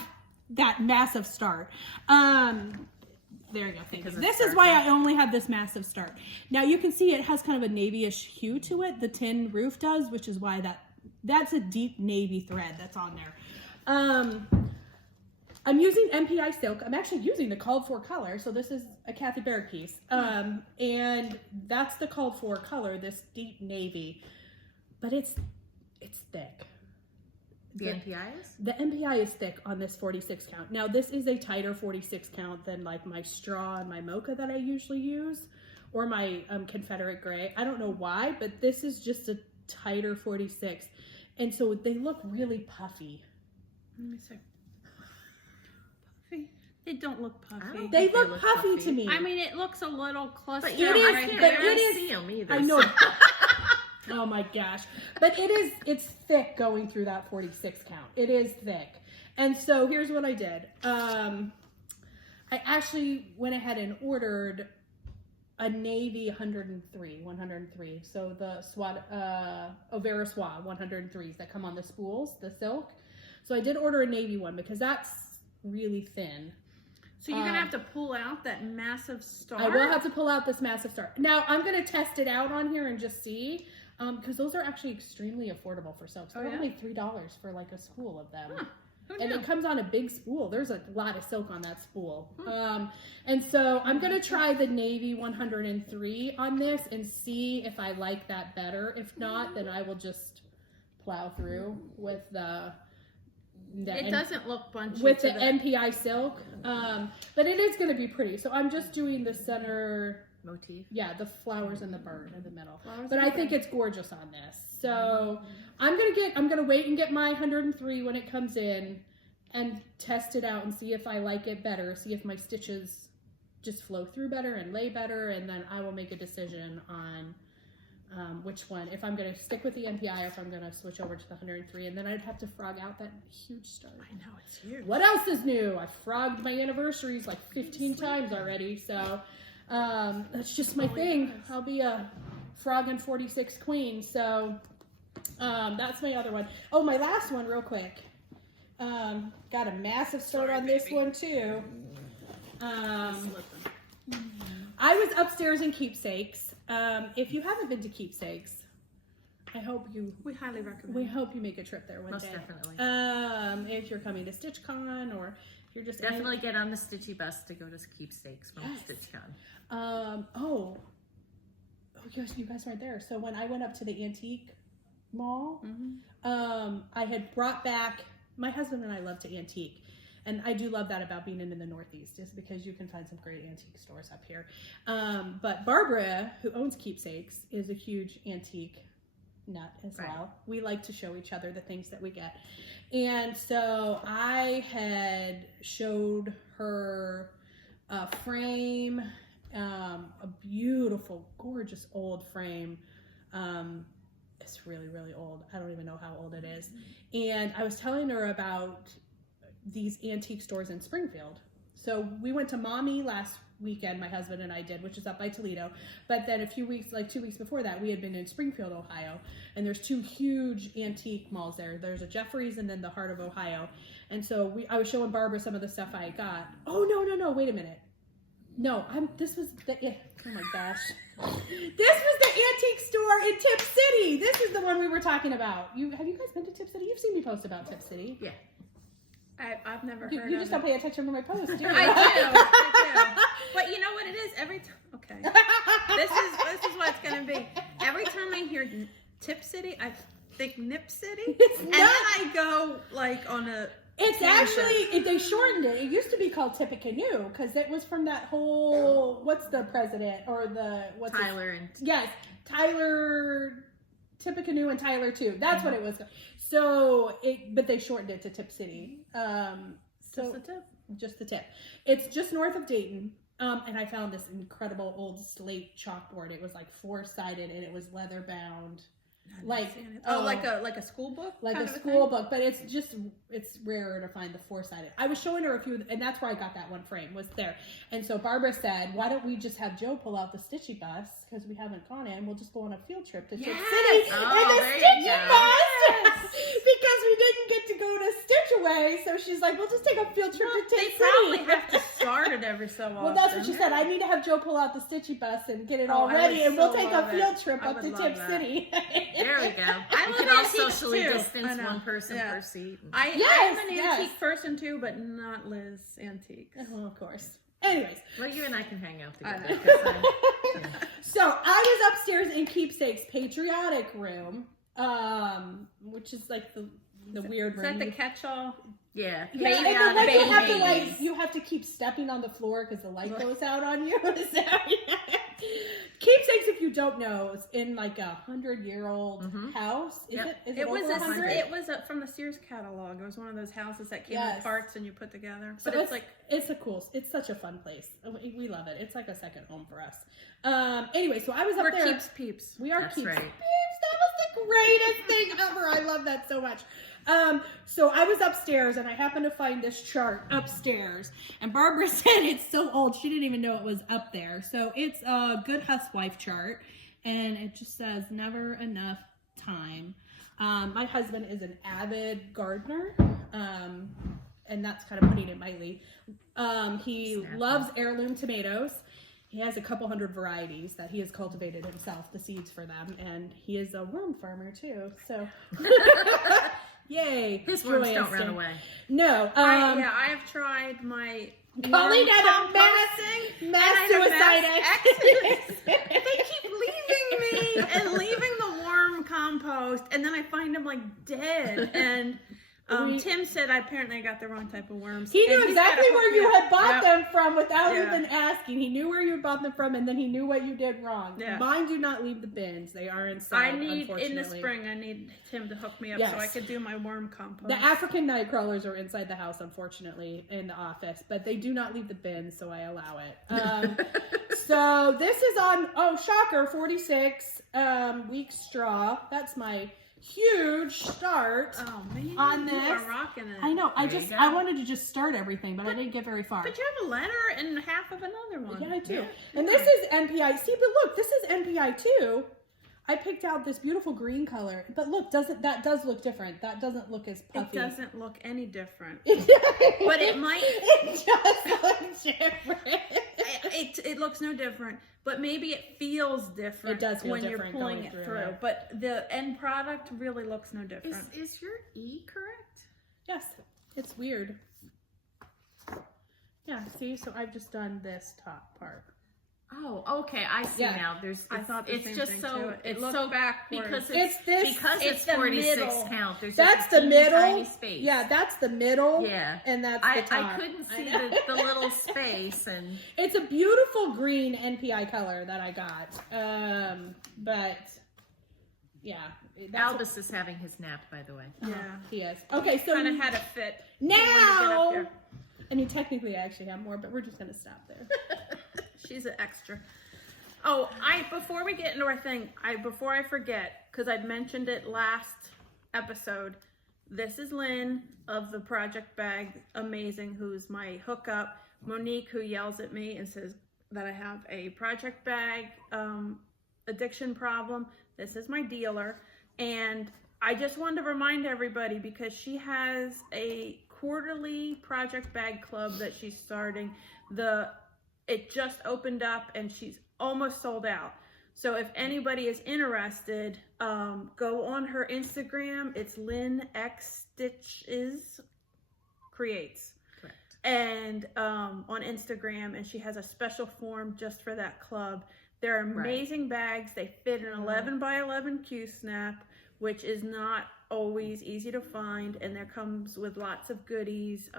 that massive start. There you go. Thank you. This is why I only have this massive start. Now you can see it has kind of a navy-ish hue to it. The tin roof does, which is why that's a deep navy thread that's on there. I'm using MPI silk. I'm actually using the called for color. So this is a Kathy Berg piece. And that's the called for color, this deep navy. But it's thick. The NPI is? The MPI is thick on this 46 count. Now this is a tighter 46 count than like my straw and my mocha that I usually use. Or my Confederate gray. I don't know why, but this is just a tighter 46. And so they look really puffy. Let me see. They don't look puffy. They look puffy to me. I mean, it looks a little clustered. But I can't it is- see them either. I know. Oh my gosh. But it's thick going through that 46 count. It is thick. And so here's what I did. I actually went ahead and ordered a navy 103. So the SWAT, Overa SWAT 103s that come on the spools, the silk. So I did order a navy one because that's really thin. So you're going to have to pull out that massive star? I will have to pull out this massive star. Now, I'm going to test it out on here and just see, because those are actually extremely affordable for silks. They're only $3 for like a spool of them. Huh. And it comes on a big spool. There's a lot of silk on that spool. And so I'm going to try the navy 103 on this and see if I like that better. If not, then I will just plow through with it doesn't look bunchy with the MPI silk, but it is going to be pretty. So I'm just doing the center motif. Yeah, the flowers and the bird in the middle. But I think it's gorgeous on this. So I'm gonna wait and get my 103 when it comes in and test it out and see if I like it better. See if my stitches just flow through better and lay better, and then I will make a decision on which one, if I'm going to stick with the MPI or if I'm going to switch over to the 103, and then I'd have to frog out that huge start. I know, it's huge. What else is new? I frogged my anniversaries like 15 times already, so that's just my thing. I'll be a frog and 46 queen, so that's my other one. Oh, my last one real quick. Got a massive start on this one too. I was upstairs in Keepsakes. If you haven't been to Keepsakes, we highly recommend. We hope you make a trip there one Most day. definitely. If you're coming to StitchCon or You're just Definitely get on the Stitchy bus to go to keepsakes from StitchCon. Oh, yes, you guys weren't there. So when I went up to the antique mall, I had brought back, my husband and I love to antique. And I do love that about being in the Northeast, is because you can find some great antique stores up here. But Barbara, who owns Keepsakes, is a huge antique nut as well. We like to show each other the things that we get. And so I had showed her a frame, a beautiful, gorgeous old frame. It's really, really old. I don't even know how old it is. And I was telling her about these antique stores in Springfield. So we went to Mommy last weekend, my husband and I did, which is up by Toledo. But then a few weeks, like 2 weeks before that, we had been in Springfield, Ohio. And there's two huge antique malls there. There's a Jeffrey's and then the Heart of Ohio. And so I was showing Barbara some of the stuff I got. Oh, no, wait a minute. No, this was the, oh my gosh. This was the antique store in Tip City. This is the one we were talking about. Have you guys been to Tip City? You've seen me post about Tip City. Yeah. I've never heard of it. You just don't pay attention to my posts, do you? I do. But you know what it is? Every time, okay. This is what it's going to be. Every time I hear Tip City, I think Nip City. And then I go like on a It's actually, they shortened it. It used to be called Tippecanoe because it was from that whole, what's the president or what's Tyler and yes, Tyler Tippecanoe and Tyler too. That's what it was. So but they shortened it to Tip City. Just the tip. It's just north of Dayton. And I found this incredible old slate chalkboard. It was like 4-sided and it was leather bound. Like a school book, like a school book, but it's rarer to find the 4-sided. I was showing her a few, and that's where I got that one frame, was there. And so Barbara said, "Why don't we just have Joe pull out the Stitchy bus because we haven't gone in? We'll just go on a field trip to Tip City and the Stitchy bus because we didn't get to go to Stitch Away." So she's like, "We'll just take a field trip to Tip City." They probably have to start it every so often. Well, that's what she said. I need to have Joe pull out the Stitchy bus and get it all ready, and we'll take a field trip up to Tip City. There we go. I We love can all antiques socially too. distance one person per seat. I'm an antique person too, but not Liz Antiques. Oh, of course. Anyways. Well, you and I can hang out together. So I was upstairs in Keepsake's patriotic room, which is like the weird room. Is that the catch-all? Yeah. And then you have to keep stepping on the floor because the light goes out on you. Keepsakes, if you don't know, is in like 100-year-old house. Is it was over 100? It was from the Sears catalog. It was one of those houses that came with parts and you put together. So but it's such a fun place. We love it. It's like a second home for us. Anyway, so I was up there. We're Peeps. We are That's Peeps. right. Peeps. That was the greatest thing ever. I love that so much. So I was upstairs and I happened to find this chart upstairs, and Barbara said it's so old she didn't even know it was up there. So it's a good huswife chart, and it just says never enough time. My husband is an avid gardener, and that's kind of putting it mildly. He loves heirloom tomatoes. He has a couple hundred varieties that he has cultivated himself, the seeds for them, and he is a worm farmer too. So, yay! His worms don't run away. No, I have tried my Colleen had a mass suicide exodus. They keep leaving me and leaving the worm compost, and then I find them like dead. And Tim said apparently I got the wrong type of worms. He knew exactly where you had bought them from without even asking. He knew where you bought them from, and then he knew what you did wrong. Yeah. Mine do not leave the bins. They are inside, in the spring, I need Tim to hook me up so I could do my worm compost. The African night crawlers are inside the house, unfortunately, in the office, but they do not leave the bins, so I allow it. So this is on, shocker, 46 week straw. That's my huge start on this. You are rocking it. I know. I wanted to just start everything, but I didn't get very far. But you have a letter and half of another one. Yeah, I do. And this is NPI. See, but look, this is NPI too. I picked out this beautiful green color, but look, that does look different. That doesn't look as puffy. It doesn't look any different. But it might. It does look different. It looks no different, but maybe it feels different. It does feel when different you're pulling it through. But the end product really looks no different. Is your E correct? Yes, it's weird. Yeah, see, so I've just done this top part. Oh, okay. I see Yeah. now. There's. I thought the it's same just thing so too. It it's looked so backwards. because It's this. because it's it's the 46 middle. count. There's That's just the a teeny middle. tiny space. Yeah, that's the middle. Yeah. And that's I the top. couldn't see know. the little space and. It's a beautiful green NPI color that I got. But yeah, that's Albus is having his nap, by the way. Yeah. he is. Okay, so Kind of had a fit. now, I mean, technically I actually have more, but we're just gonna stop there. She's an extra. Oh, before we get into our thing, before I forget, because I'd mentioned it last episode, this is Lynn of the Project Bag Amazing, who's my hookup. Monique, who yells at me and says that I have a Project Bag addiction problem. This is my dealer. And I just wanted to remind everybody, because she has a quarterly Project Bag Club that she's starting. It just opened up and she's almost sold out. So if anybody is interested, go on her Instagram. It's Lynn X Stitches Creates. Correct. And on Instagram, and she has a special form just for that club. They're amazing bags. They fit an 11 by 11 Q-snap, which is not always easy to find, and there comes with lots of goodies.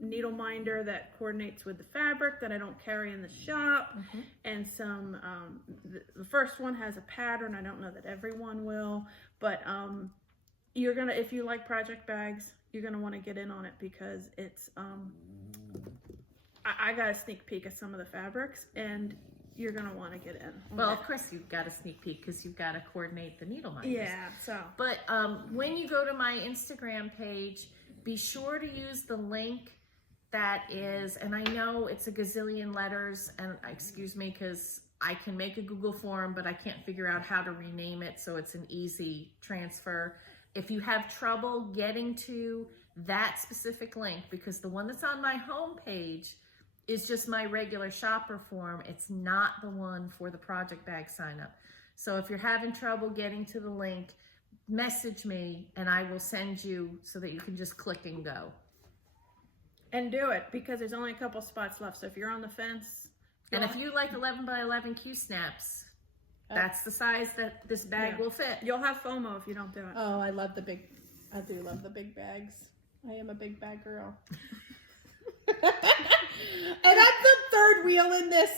Needle minder that coordinates with the fabric that I don't carry in the shop, and some the first one has a pattern. I don't know that everyone will, but you're gonna, if you like project bags, you're gonna want to get in on it, because it's I got a sneak peek at some of the fabrics, and you're gonna want to get in. Well, of course you've got a sneak peek because you've got to coordinate the needle minders. Yeah, so. But when you go to my Instagram page, be sure to use the link that is, and I know it's a gazillion letters, and excuse me, because I can make a Google form, but I can't figure out how to rename it so it's an easy transfer. If you have trouble getting to that specific link, because the one that's on my home page is just my regular shopper form. It's not the one for the project bag sign up. So if you're having trouble getting to the link, message me and I will send you so that you can just click and go. And do it, because there's only a couple spots left. So if you're on the fence. And if you like 11 by 11 Q snaps, that's the size that this bag will fit. You'll have FOMO if you don't do it. Oh, I do love the big bags. I am a big bag girl. And I'm the third wheel in this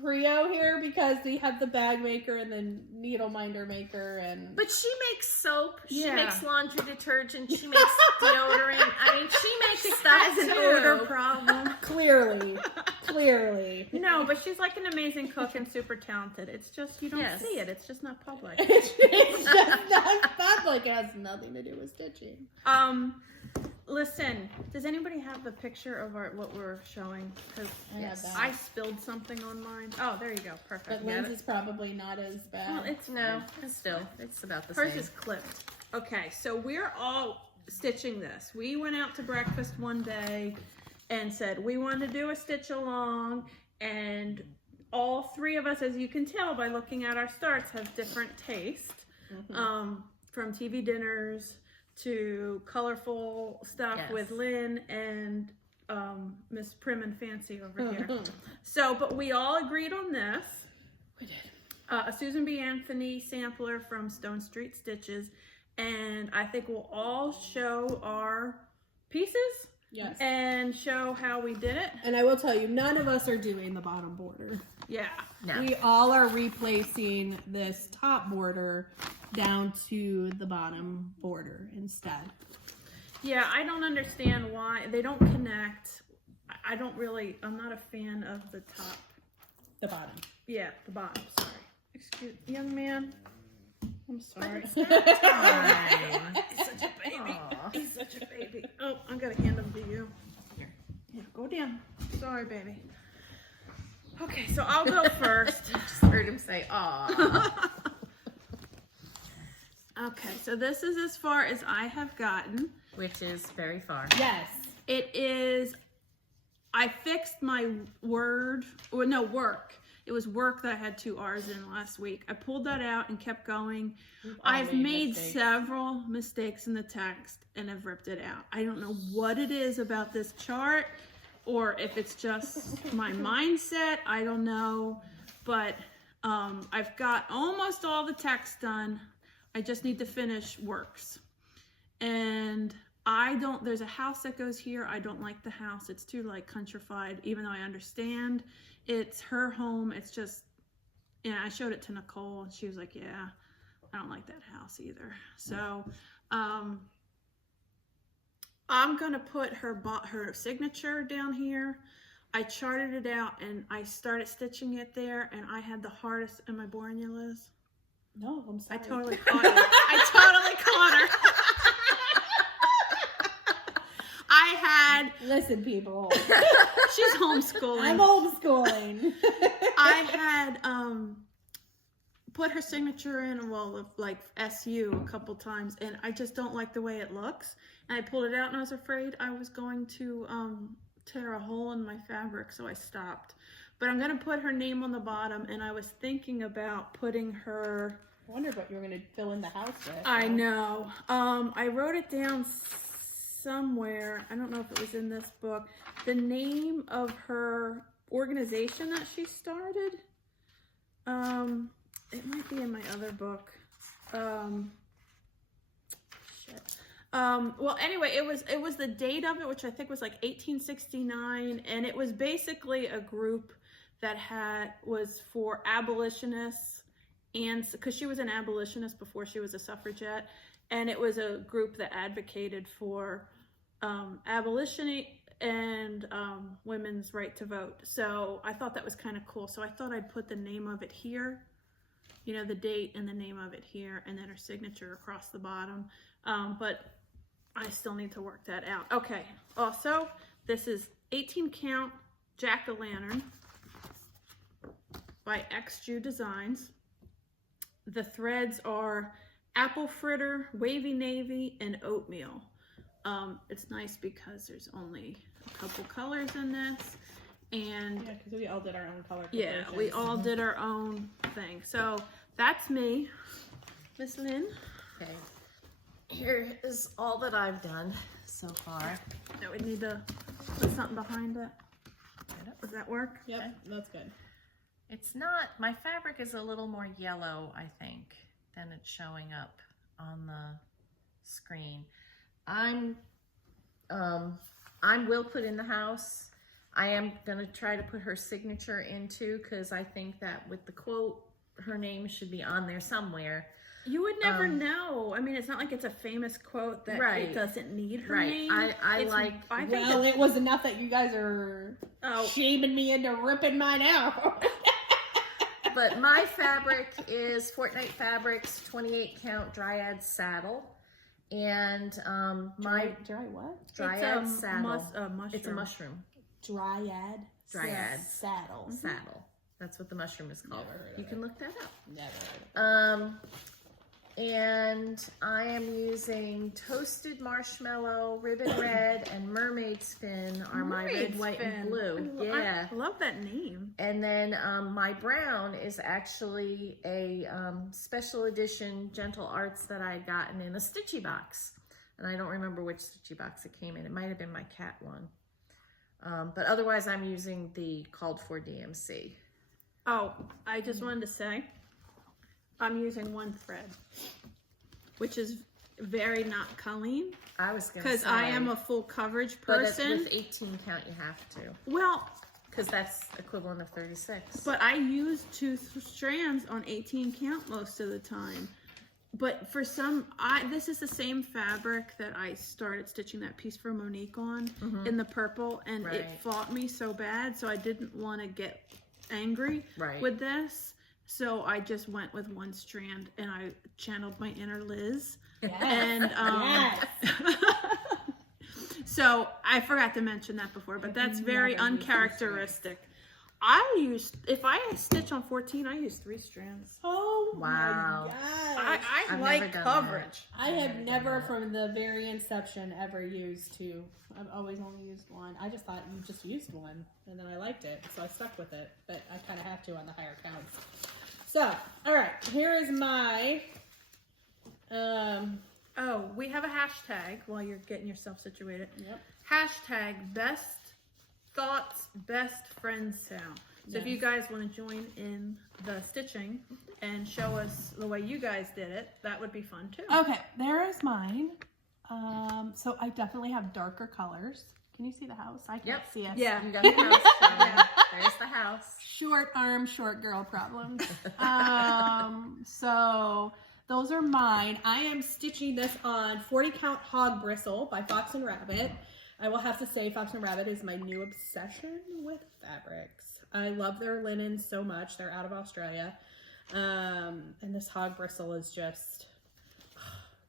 trio here, because they have the bag maker and the needle minder maker, and But she makes soap, she Yeah. makes laundry detergent, she makes deodorant. I mean, she makes stuff Has an too. odor problem. clearly. No, but she's like an amazing cook and super talented. It's just, you don't Yes. see it. It's just not public. It's just not public. It has nothing to do with stitching. Listen, does anybody have the picture of what we're showing? Because I have that. I spilled something on mine. Oh, there you go. Perfect. But Lynn's is probably not as bad. Well, it's No, still, it's about the hers same. is clipped. Okay, so we're all stitching this. We went out to breakfast one day and said we wanted to do a stitch along, and all three of us, as you can tell by looking at our starts, have different taste. From TV dinners to colorful stuff with Lynn and Miss Prim and Fancy over here. So, but we all agreed on this. We did. A Susan B. Anthony sampler from Stone Street Stitches, and I think we'll all show our pieces. Yes. And show how we did it. And I will tell you, none of us are doing the bottom border. Yeah. No. We all are replacing this top border down to the bottom border instead. Yeah, I don't understand why they don't connect. I'm not a fan of the top. The bottom. Yeah, the bottom, sorry. Excuse, young man. I'm sorry. Fine. He's such a baby. Aw. He's such a baby. Oh, I'm gonna hand him to you. Here. Yeah, go down. Sorry, baby. Okay, so I'll go first. Just heard him say, "Aw." Okay, so this is as far as I have gotten. Which is very far. Yes. It is, I fixed my work. It was work that I had 2 R's in last week. I pulled that out and kept going. I've made mistakes. several mistakes in the text and have ripped it out. I don't know what it is about this chart. or if it's just my mindset, I don't know. But I've got almost all the text done. I just need to finish works. And there's a house that goes here. I don't like the house. It's too like countrified, even though I understand it's her home. It's just, yeah, I showed it to Nicole and she was like, yeah, I don't like that house either. So, I'm going to put her signature down here. I charted it out and I started stitching it there and I had the hardest, am I boring you, Liz? No, I'm sorry. I totally caught her. I totally caught her. I had... Listen, people. She's homeschooling. I'm homeschooling. I had put her signature in, well, like SU a couple times, and I just don't like the way it looks. And I pulled it out and I was afraid I was going to tear a hole in my fabric, so I stopped. But I'm going to put her name on the bottom, and I was thinking about putting her... I wondered what you were going to fill in the house with. I know. I wrote it down somewhere. I don't know if it was in this book. The name of her organization that she started. It might be in my other book. Well, anyway, it was the date of it, which I think was like 1869, and it was basically a group that was for abolitionists, and because she was an abolitionist before she was a suffragette, and it was a group that advocated for abolition and women's right to vote. So I thought that was kind of cool. So I thought I'd put the name of it here, you know, the date and the name of it here, and then her signature across the bottom. But I still need to work that out. Okay, also, this is 18 count jack-o'-lantern by XJew Designs. The threads are apple fritter, wavy navy, and oatmeal. It's nice because there's only a couple colors in this, and yeah, because we all did our own color. Yeah, we all did our own thing. So that's me, Miss Lynn. Okay. Here is all that I've done so far. Now we need to put something behind it. Does that work? Yep, Okay. that's good. It's not, my fabric is a little more yellow, I think, than it's showing up on the screen. I will put in the house. I am gonna try to put her signature into, because I think that with the quote, her name should be on there somewhere. You would never know. I mean, it's not like it's a famous quote that Right. it doesn't need her Right. name. I think Well, it was enough that you guys are shaming me into ripping mine out. But my fabric is Fortnite Fabrics 28 count Dryad Saddle. And my dry what? Dryad Saddle. mushroom. It's a mushroom. Dryad saddle. Saddle. That's what the mushroom is called. Never heard of You it. can look that up. Never heard of it. And I am using Toasted Marshmallow, Ribbon Red, and Mermaid Spin are my red, white, and blue. Yeah. I love that name. And then my brown is actually a special edition Gentle Arts that I had gotten in a stitchy box. And I don't remember which stitchy box it came in. It might have been my cat one. But otherwise I'm using the called for DMC. Oh, I just wanted to say, I'm using one thread, which is very not Colleen. I was going to because say. I am a full coverage But person. with 18 count you have to. Well, Because that's equivalent of 36. but I use 2 strands on 18 count most of the time. But for this is the same fabric that I started stitching that piece for Monique on in the purple, and it Right. fought me so bad, so I didn't want to get angry Right. with this. So I just went with 1 strand, and I channeled my inner Liz. Yes. And Yes. so I forgot to mention that before, but that's very never used uncharacteristic. If I stitch on 14, I use 3 strands. Oh Wow. my gosh. I I've like never done coverage. I have never, from the very inception, ever used 2. I've always only used 1. I just thought you just used 1, and then I liked it, so I stuck with it. But I kind of have to on the higher counts. So, all right, here is my. Oh, we have a hashtag while you're getting yourself situated. Yep. Hashtag best Thought's best friend Sal. So if you guys want to join in the stitching and show us the way you guys did it, that would be fun too. Okay, there is mine. So I definitely have darker colors. Can you see the house? I can't see us. Yeah. You got the house. Yeah. There's the house. Short arm, short girl problems. So those are mine. I am stitching this on 40 count hog bristle by Fox and Rabbit. I will have to say Fox and Rabbit is my new obsession with fabrics. I love their linen so much. They're out of Australia. And this hog bristle is just,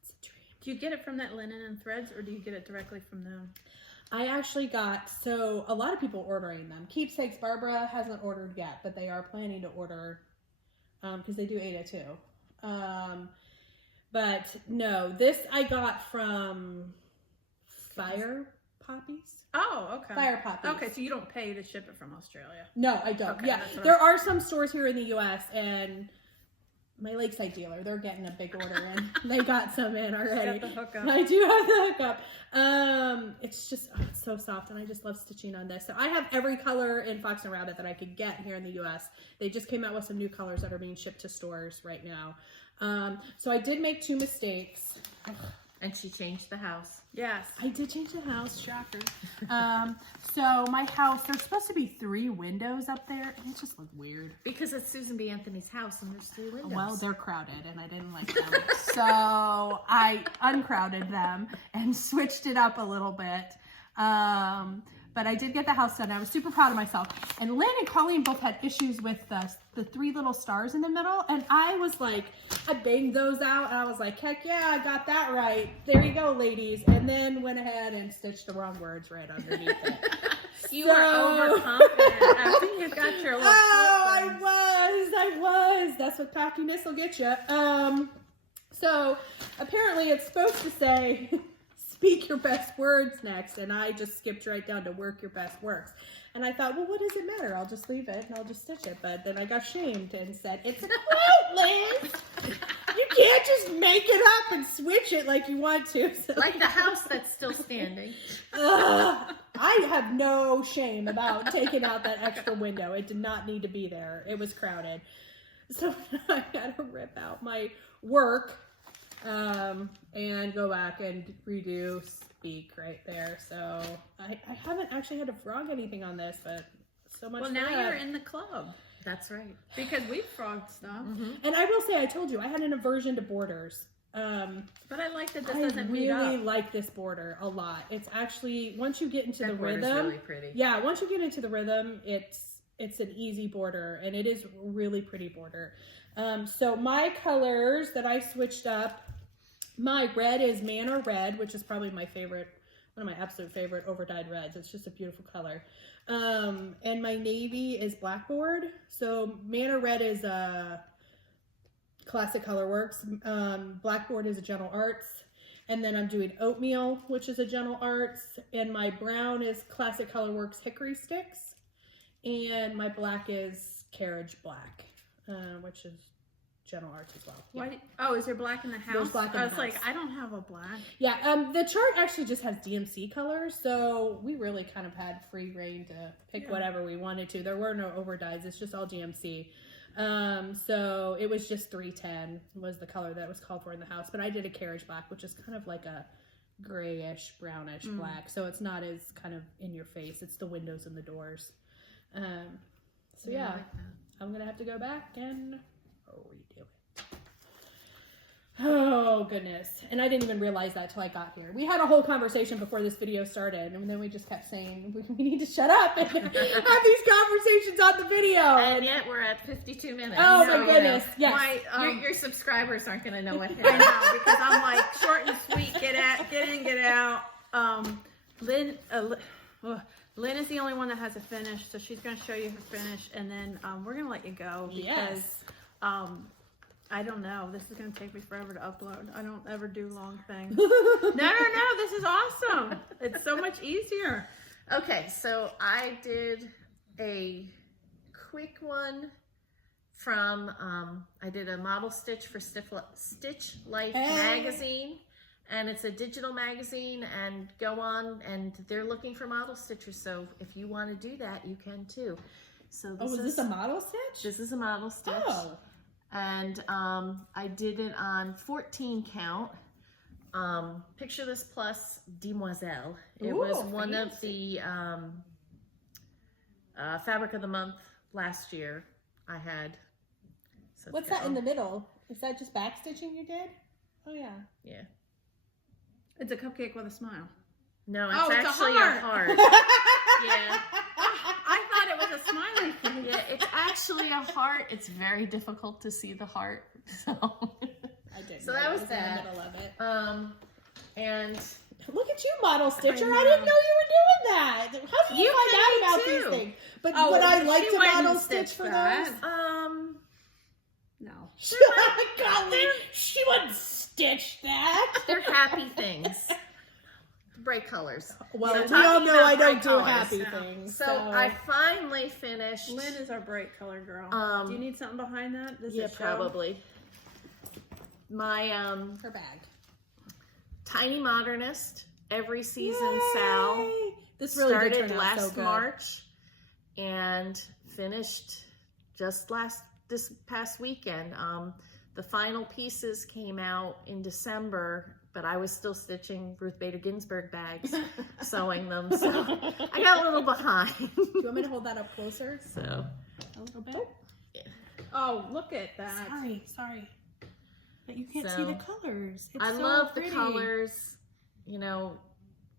it's a dream. Do you get it from that Linen and Threads, or do you get it directly from them? I actually got, so a lot of people ordering them. Keepsakes Barbara hasn't ordered yet, but they are planning to order because they do 8 at 2. But no, this I got from Fire Poppies. Oh, okay. Fire Poppies. Okay, so you don't pay to ship it from Australia. No, I don't. Okay, Yeah, that's what there are some stores here in the U.S. and my Lakeside dealer, they're getting a big order in. They got some in already. Got the hookup. I do have the hookup. It's just, it's so soft, and I just love stitching on this. So I have every color in Fox and Rabbit that I could get here in the U.S. They just came out with some new colors that are being shipped to stores right now. So I did make 2 mistakes. And she changed the house. Yes. I did change the house, shocker. So my house, there's supposed to be 3 windows up there, and it just looked weird. Because it's Susan B. Anthony's house and there's 3 windows. Well, they're crowded, and I didn't like them. So I uncrowded them and switched it up a little bit. But I did get the house done. I was super proud of myself. And Lynn and Colleen both had issues with the 3 little stars in the middle. And I was like, I banged those out. And I was like, heck yeah, I got that right. There you go, ladies. And then went ahead and stitched the wrong words right underneath it. You are overconfident after you got your little I was. That's what cockiness will get you. So apparently it's supposed to say, speak your best words next, and I just skipped right down to work your best works. And I thought, well, what does it matter? I'll just leave it and I'll just stitch it. But then I got shamed and said, it's a quote, Liz. You can't just make it up and switch it like you want to. So, Like the house that's still standing. I have no shame about taking out that extra window. It did not need to be there. It was crowded. So I got to rip out my work and go back and redo speak right there. So I haven't actually had to frog anything on this, but so much. Well, now you're in the club. That's right. Because we've frogged stuff. Mm-hmm. And I will say, I told you, I had an aversion to borders. But I like that this I doesn't beat really up. like this border a lot. It's actually, once you get into That the border's rhythm, really pretty. yeah, once you get into the rhythm, it's an easy border, and it is really pretty border. So my colors that I switched up, my red is Manor Red, which is probably my favorite, one of my absolute favorite over-dyed reds. It's just a beautiful color. And my navy is Blackboard. So Manor Red is Classic Colorworks. Blackboard is a Gentle Arts. And then I'm doing Oatmeal, which is a Gentle Arts. And my brown is Classic Colorworks Hickory Sticks. And my black is Carriage Black, which is Gentle Arts as well. Yeah. Why? Oh, is there black in the house? There's black in the I was house. like, I don't have a black. Yeah, the chart actually just has DMC colors, so we really kind of had free reign to pick whatever we wanted to. There were no overdyes, it's just all DMC. So it was just 310 was the color that was called for in the house, but I did a Carriage Black, which is kind of like a grayish, brownish black, so it's not as kind of in your face. It's the windows and the doors. So yeah, I like that. I'm gonna have to go back and redo it. Oh goodness, and I didn't even realize that till I got here. We had a whole conversation before this video started, and then we just kept saying we need to shut up and have these conversations on the video. And yet we're at 52 minutes. Oh So, my goodness, yes. My, your subscribers aren't going to know what I happened. know, because I'm like, short and sweet, get in, get out. Lynn is the only one that has a finish, so she's going to show you her finish, and then we're going to let you go because Yes. I don't know. This is going to take me forever to upload. I don't ever do long things. No, this is awesome. It's so much easier. Okay, so I did a quick one from, I did a model stitch for Stitch Life magazine And it's a digital magazine, and go on, and they're looking for model stitchers. So if you want to do that, you can too. So Oh, is this a model stitch? This is a model stitch. Oh. And I did it on 14 count. Picture This Plus Demoiselle. It Ooh, was one fancy. of the Fabric of the Month last year I had. So What's that in the middle? Is that just back stitching you did? Oh yeah. Yeah. It's a cupcake with a smile. No, it's Oh, it's actually a a heart. Yeah. I thought it was a smiley face. Yeah, it's actually a heart. It's very difficult to see the heart. So, I did. So that was in that. the middle of it. And Look at you, model stitcher. I, know. didn't know you were doing that. How do you, You find can out be about too. these things? But Oh, would I she like to wouldn't model stitch stitch for that. those? No. Golly, she wouldn't stitch that. they're happy things. Bright colors. Well, So we talking all know about I don't bright do colors. happy No. things. So I finally finished. Lynn is our bright color girl. Um, Do you need something behind that? Does Yeah, it show? probably. My her bag. Tiny Modernist Every Season Yay! Sal This really did started turn out last so good. March and finished just this past weekend. The final pieces came out in December, but I was still stitching Ruth Bader Ginsburg bags, sewing them, so I got a little behind. Do you want me to hold that up closer? So A little bit? Oh, look at that. Sorry. But you can't So, see the colors. It's I so love pretty. the colors. You know,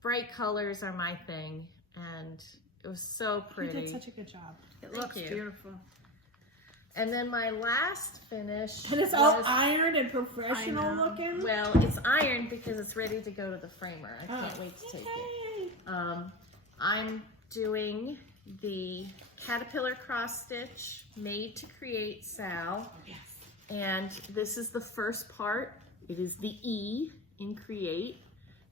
bright colors are my thing, and it was so You pretty. did such a good job. It Thank looks you. beautiful. And then my last finish And it's all was- ironed and professional I know. looking. well, it's ironed because it's ready to go to the framer. I can't wait to take it. Yay. I'm doing the Caterpillar cross stitch Made to Create Sal. Yes. And this is the first part. It is the E in Create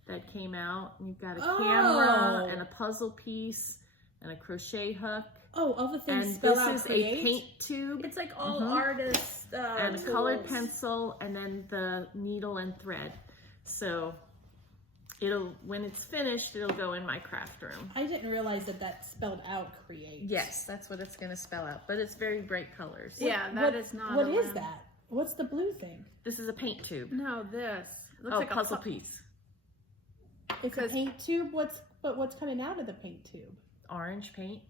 that came out. And you've got a camera Oh. and a puzzle piece and a crochet hook. Oh, other things And spell this out is create. a paint tube It's like all Mhm. artists and a tools. colored pencil and then the needle and thread. So when it's finished, it'll go in my craft room. I didn't realize that spelled out create. Yes, that's what it's going to spell out, but it's very bright colors. Yeah, that is not. What a is lamp. that? What's the blue thing? This is a paint tube. No, this looks Oh, like puzzle a piece. It's a paint tube. What's coming out of the paint tube? Orange paint.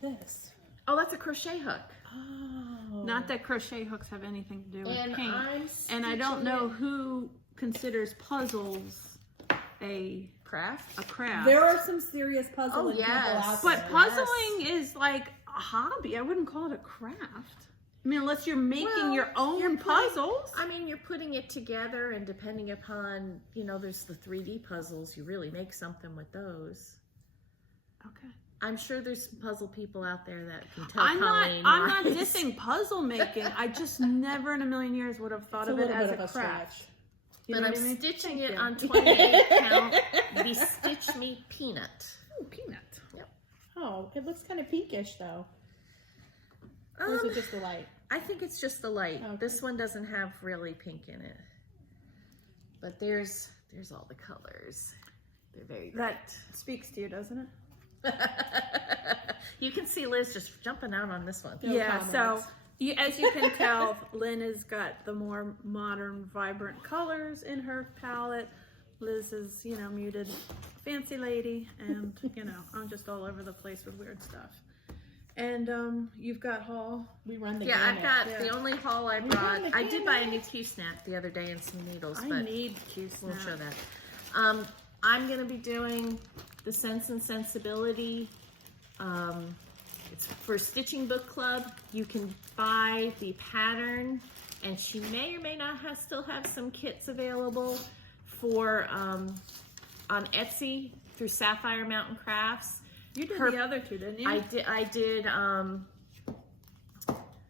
This. Oh, that's a crochet hook. Oh. Not that crochet hooks have anything to do with And paint. I'm And I don't stitching know it- who considers puzzles a craft. craft. There are some serious puzzling Oh, people yes. out But there. puzzling is like a hobby. I wouldn't call it a craft. I mean, unless you're making Well, your own you're putting- puzzles. I mean, you're putting it together, and depending upon, there's the 3D puzzles. You really make something with those. Okay. I'm sure there's some puzzle people out there that can tell I'm Colleen. not wise. dissing puzzle making. I just never in a million years would have thought It's a of it little as bit a of a craft. stretch. You But know I'm what I mean? stitching Thank it you. on 28 count. The Stitch Me Peanut. Ooh, peanut. Oh, it looks kind of pinkish though. Or is it just the light? I think it's just the light. Okay. This one doesn't have really pink in it. But there's all the colors. They're very bright. That speaks to you, doesn't it? You can see Liz just jumping out on this one. No Yeah, comments. so as you can tell, Lynn has got the more modern, vibrant colors in her palette. Liz is, muted fancy lady, and, I'm just all over the place with weird stuff. And you've got haul. We run the Yeah, I've gamut. got the only haul I brought. run the I did buy a new gamut. Q-snap the other day and some needles, I but need we'll Q-snap. show that. I'm going to be doing the Sense and Sensibility. It's for Stitching Book Club. You can buy the pattern, and she may or may not still have some kits available for on Etsy through Sapphire Mountain Crafts. You did Her- the other two, didn't you? I did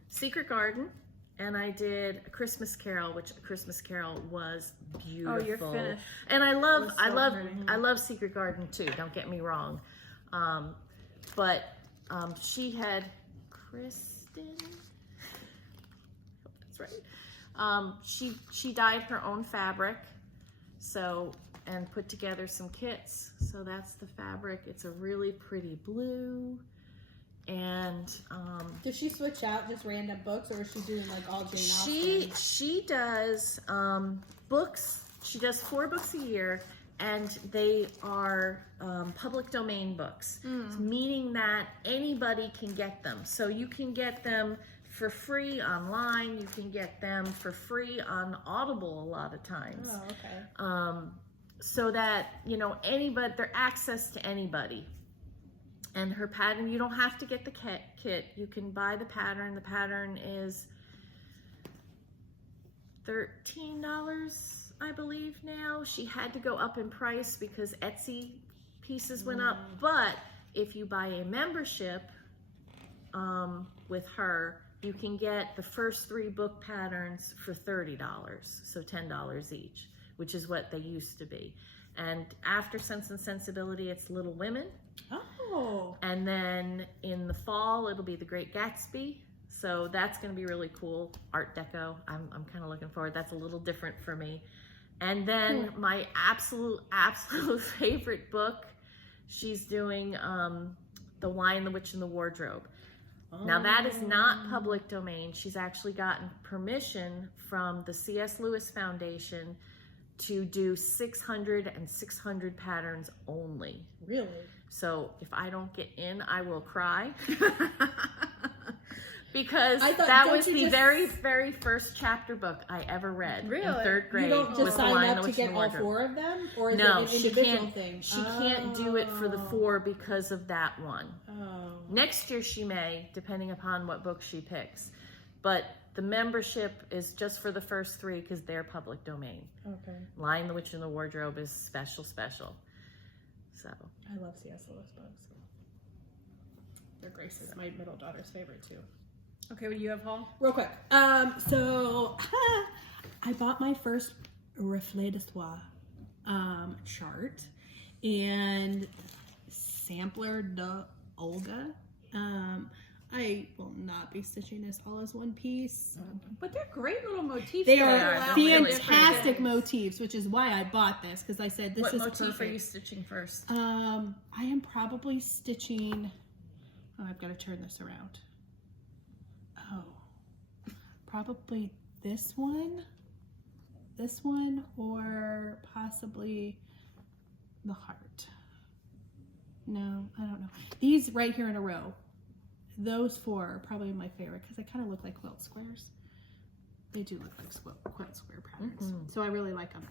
Secret Garden, and I did A Christmas Carol, which A Christmas Carol was beautiful. Oh, you're finished. And I It love was so pretty. I love Secret Garden too. Don't get me wrong, but she had Kristen. Hope that's right. She dyed her own fabric, So, and put together some kits. So that's the fabric. It's a really pretty blue. And does she switch out just random books, or is she doing like all Jane Austen? she does books. She does 4 books a year, and they are public domain books, meaning that anybody can get them. So you can get them for free online. You can get them for free on Audible a lot of times. Oh, okay. So that, you know, anybody, they're access to anybody. And her pattern, you don't have to get the kit. You can buy the pattern. The pattern is $13, I believe now. She had to go up in price because Etsy pieces went up. But if you buy a membership with her, you can get the first 3 book patterns for $30, so $10 each, which is what they used to be. And after Sense and Sensibility, it's Little Women. Oh. And then in the fall, it'll be The Great Gatsby. So that's going to be really cool. Art Deco. I'm kind of looking forward. That's a little different for me. And then my absolute favorite book, she's doing The Lion, the Witch, and the Wardrobe. Now that is not public domain. She's actually gotten permission from the C.S. Lewis Foundation to do 600 and 600 patterns only. Really? So if I don't get in, I will cry. Because I thought- that don't was you the just- very, very first chapter book I ever read in 3rd grade. You don't with just The sign Lion, up the to Witch, and get the all Wardrobe. 4 of them? Or is No, it an she individual can't. thing? She can't do it for the 4 because of that one. Oh. Next year she may, depending upon what book she picks. But the membership is just for the first 3 because they're public domain. Okay. Lion, the Witch, and the Wardrobe is special. So. I love C.S. Lewis books. They're Grace's, my middle daughter's favorite too. Okay, what do you have, Paul? Real quick. So I bought my first Reflet d'Histoire chart and sampler de Olga. I will not be stitching this all as one piece. But they're great little motifs. They to are allow really fantastic different motifs, which is why I bought this, because I said this What is motif perfect. are you stitching first? I am probably stitching. Oh, I've got to turn this around. Oh, probably this one, or possibly the heart. No, I don't know. These right here in a row. Those 4 are probably my favorite because they kind of look like quilt squares. They do look like quilt square patterns, so I really like them.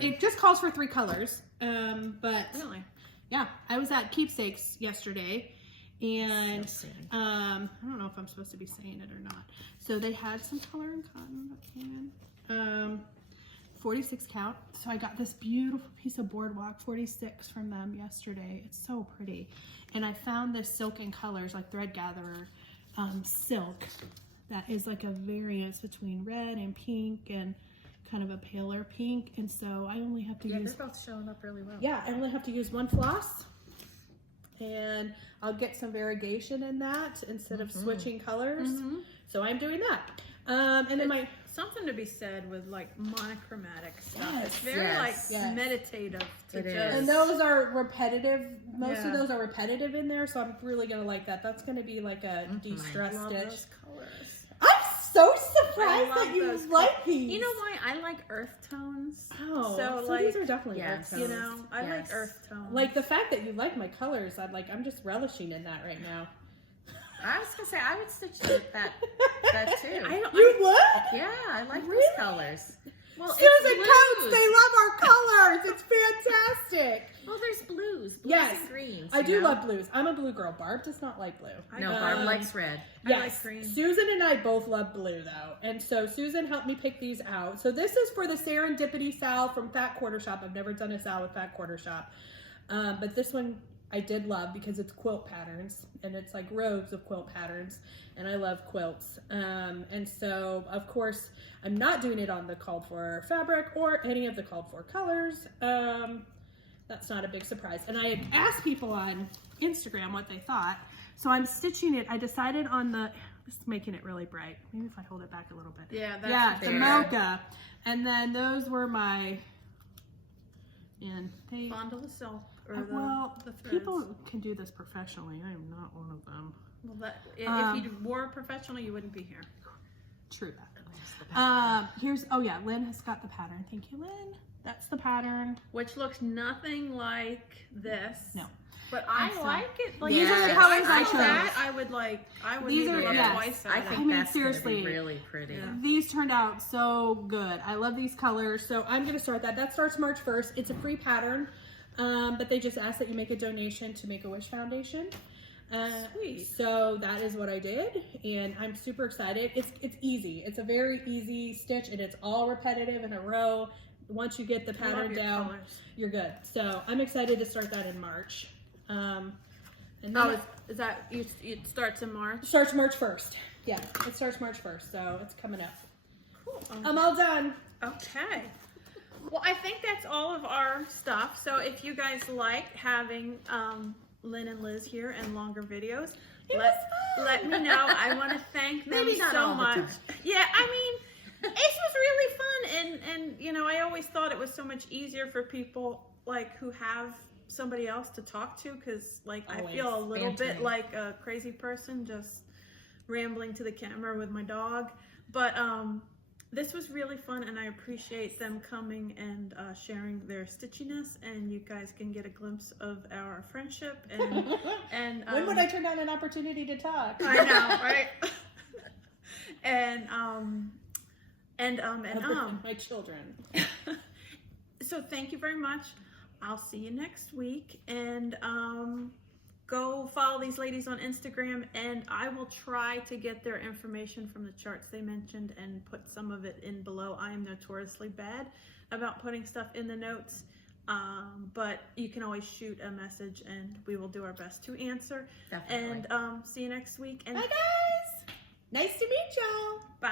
It just calls for 3 colors, but Really? yeah, I was at Keepsakes yesterday, and I don't know if I'm supposed to be saying it or not. So they had some color and cotton, 46 count. So I got this beautiful piece of boardwalk 46 from them yesterday. It's so pretty. And I found this Silk in Colors, like Thread Gatherer silk, that is like a variance between red and pink and kind of a paler pink. And so I only have to use... they're both showing up really well. Yeah, I only have to use 1 floss. And I'll get some variegation in that instead of switching colors. So I'm doing that. And then my... Something to be said with like monochromatic stuff. Yes, It's very yes. meditative to It just. is. And those are repetitive. Most of Yeah. those are repetitive in there, so I'm really gonna like that. That's gonna be like a de-stress Love stitch. those colors. I'm so I surprised love that you those like these. You know why I like earth tones? Oh, so, so like, these are definitely yes. earth You tones. know, I like Yes. earth tones. Like the fact that you like my colors, I'm just relishing in that right now. I was gonna say I would stitch that too. You would? Yeah, I like Really? those colors. Well, Susan it's Coates, blues. they love our colors. It's fantastic. Well, there's blues Yes. and greens. I you do know? love blues. I'm a blue girl. Barb does not like blue. No, I- Barb likes red. I Yes, like green. Susan and I both love blue though, and so Susan helped me pick these out. So this is for the Serendipity Sal from Fat Quarter Shop. I've never done a Sal with Fat Quarter Shop, but this one I did love because it's quilt patterns, and it's like rows of quilt patterns, and I love quilts. And so of course I'm not doing it on the called for fabric or any of the called for colors. That's not a big surprise. And I asked people on Instagram what they thought. So I'm stitching it. I decided on the, this is making it really bright. Maybe if I hold it back a little bit. Yeah, that's Yeah, the there. mocha. And then those were my and they Fondle the silk or the threads. people can do this professionally. I am not one of them. Well, if you were a professional, you wouldn't be here. True that. Lynn has got the pattern. Thank you, Lynn. That's the pattern. Which looks nothing like this. No. But I like it. Like, These are the colors I chose. that, I would These need are- to look yes. twice at I it. think I mean, that's seriously. gonna be really pretty. Yeah. These turned out so good. I love these colors. So I'm going to start that. That starts March 1st. It's a free pattern. But they just ask that you make a donation to Make-A-Wish Foundation. Sweet. So that is what I did. And I'm super excited. It's easy. It's a very easy stitch and it's all repetitive in a row. Once you get the I love pattern your down, colors. you're good. So I'm excited to start that in March. And then Oh, is that it starts in March? it starts March 1st. Yeah, it starts March 1st. So it's coming up. Cool. I'm all done. Okay. Well, I think that's all of our stuff. So if you guys like having Lynn and Liz here and longer videos, let me know. I want to thank them Maybe not so all the much. time. Yeah, I mean, this was really fun, and you know, I always thought it was so much easier for people like who have somebody else to talk to, because like I Always feel a little bit bantering. like a crazy person just rambling to the camera with my dog. But this was really fun, and I appreciate them coming and sharing their stitchiness, and you guys can get a glimpse of our friendship. And When would I turn down an opportunity to talk? I know, right? and my children. So thank you very much. I'll see you next week, and go follow these ladies on Instagram, and I will try to get their information from the charts they mentioned and put some of it in below. I am notoriously bad about putting stuff in the notes, but you can always shoot a message and we will do our best to answer. Definitely. And see you next week. And Bye, guys. Nice to meet y'all. bye.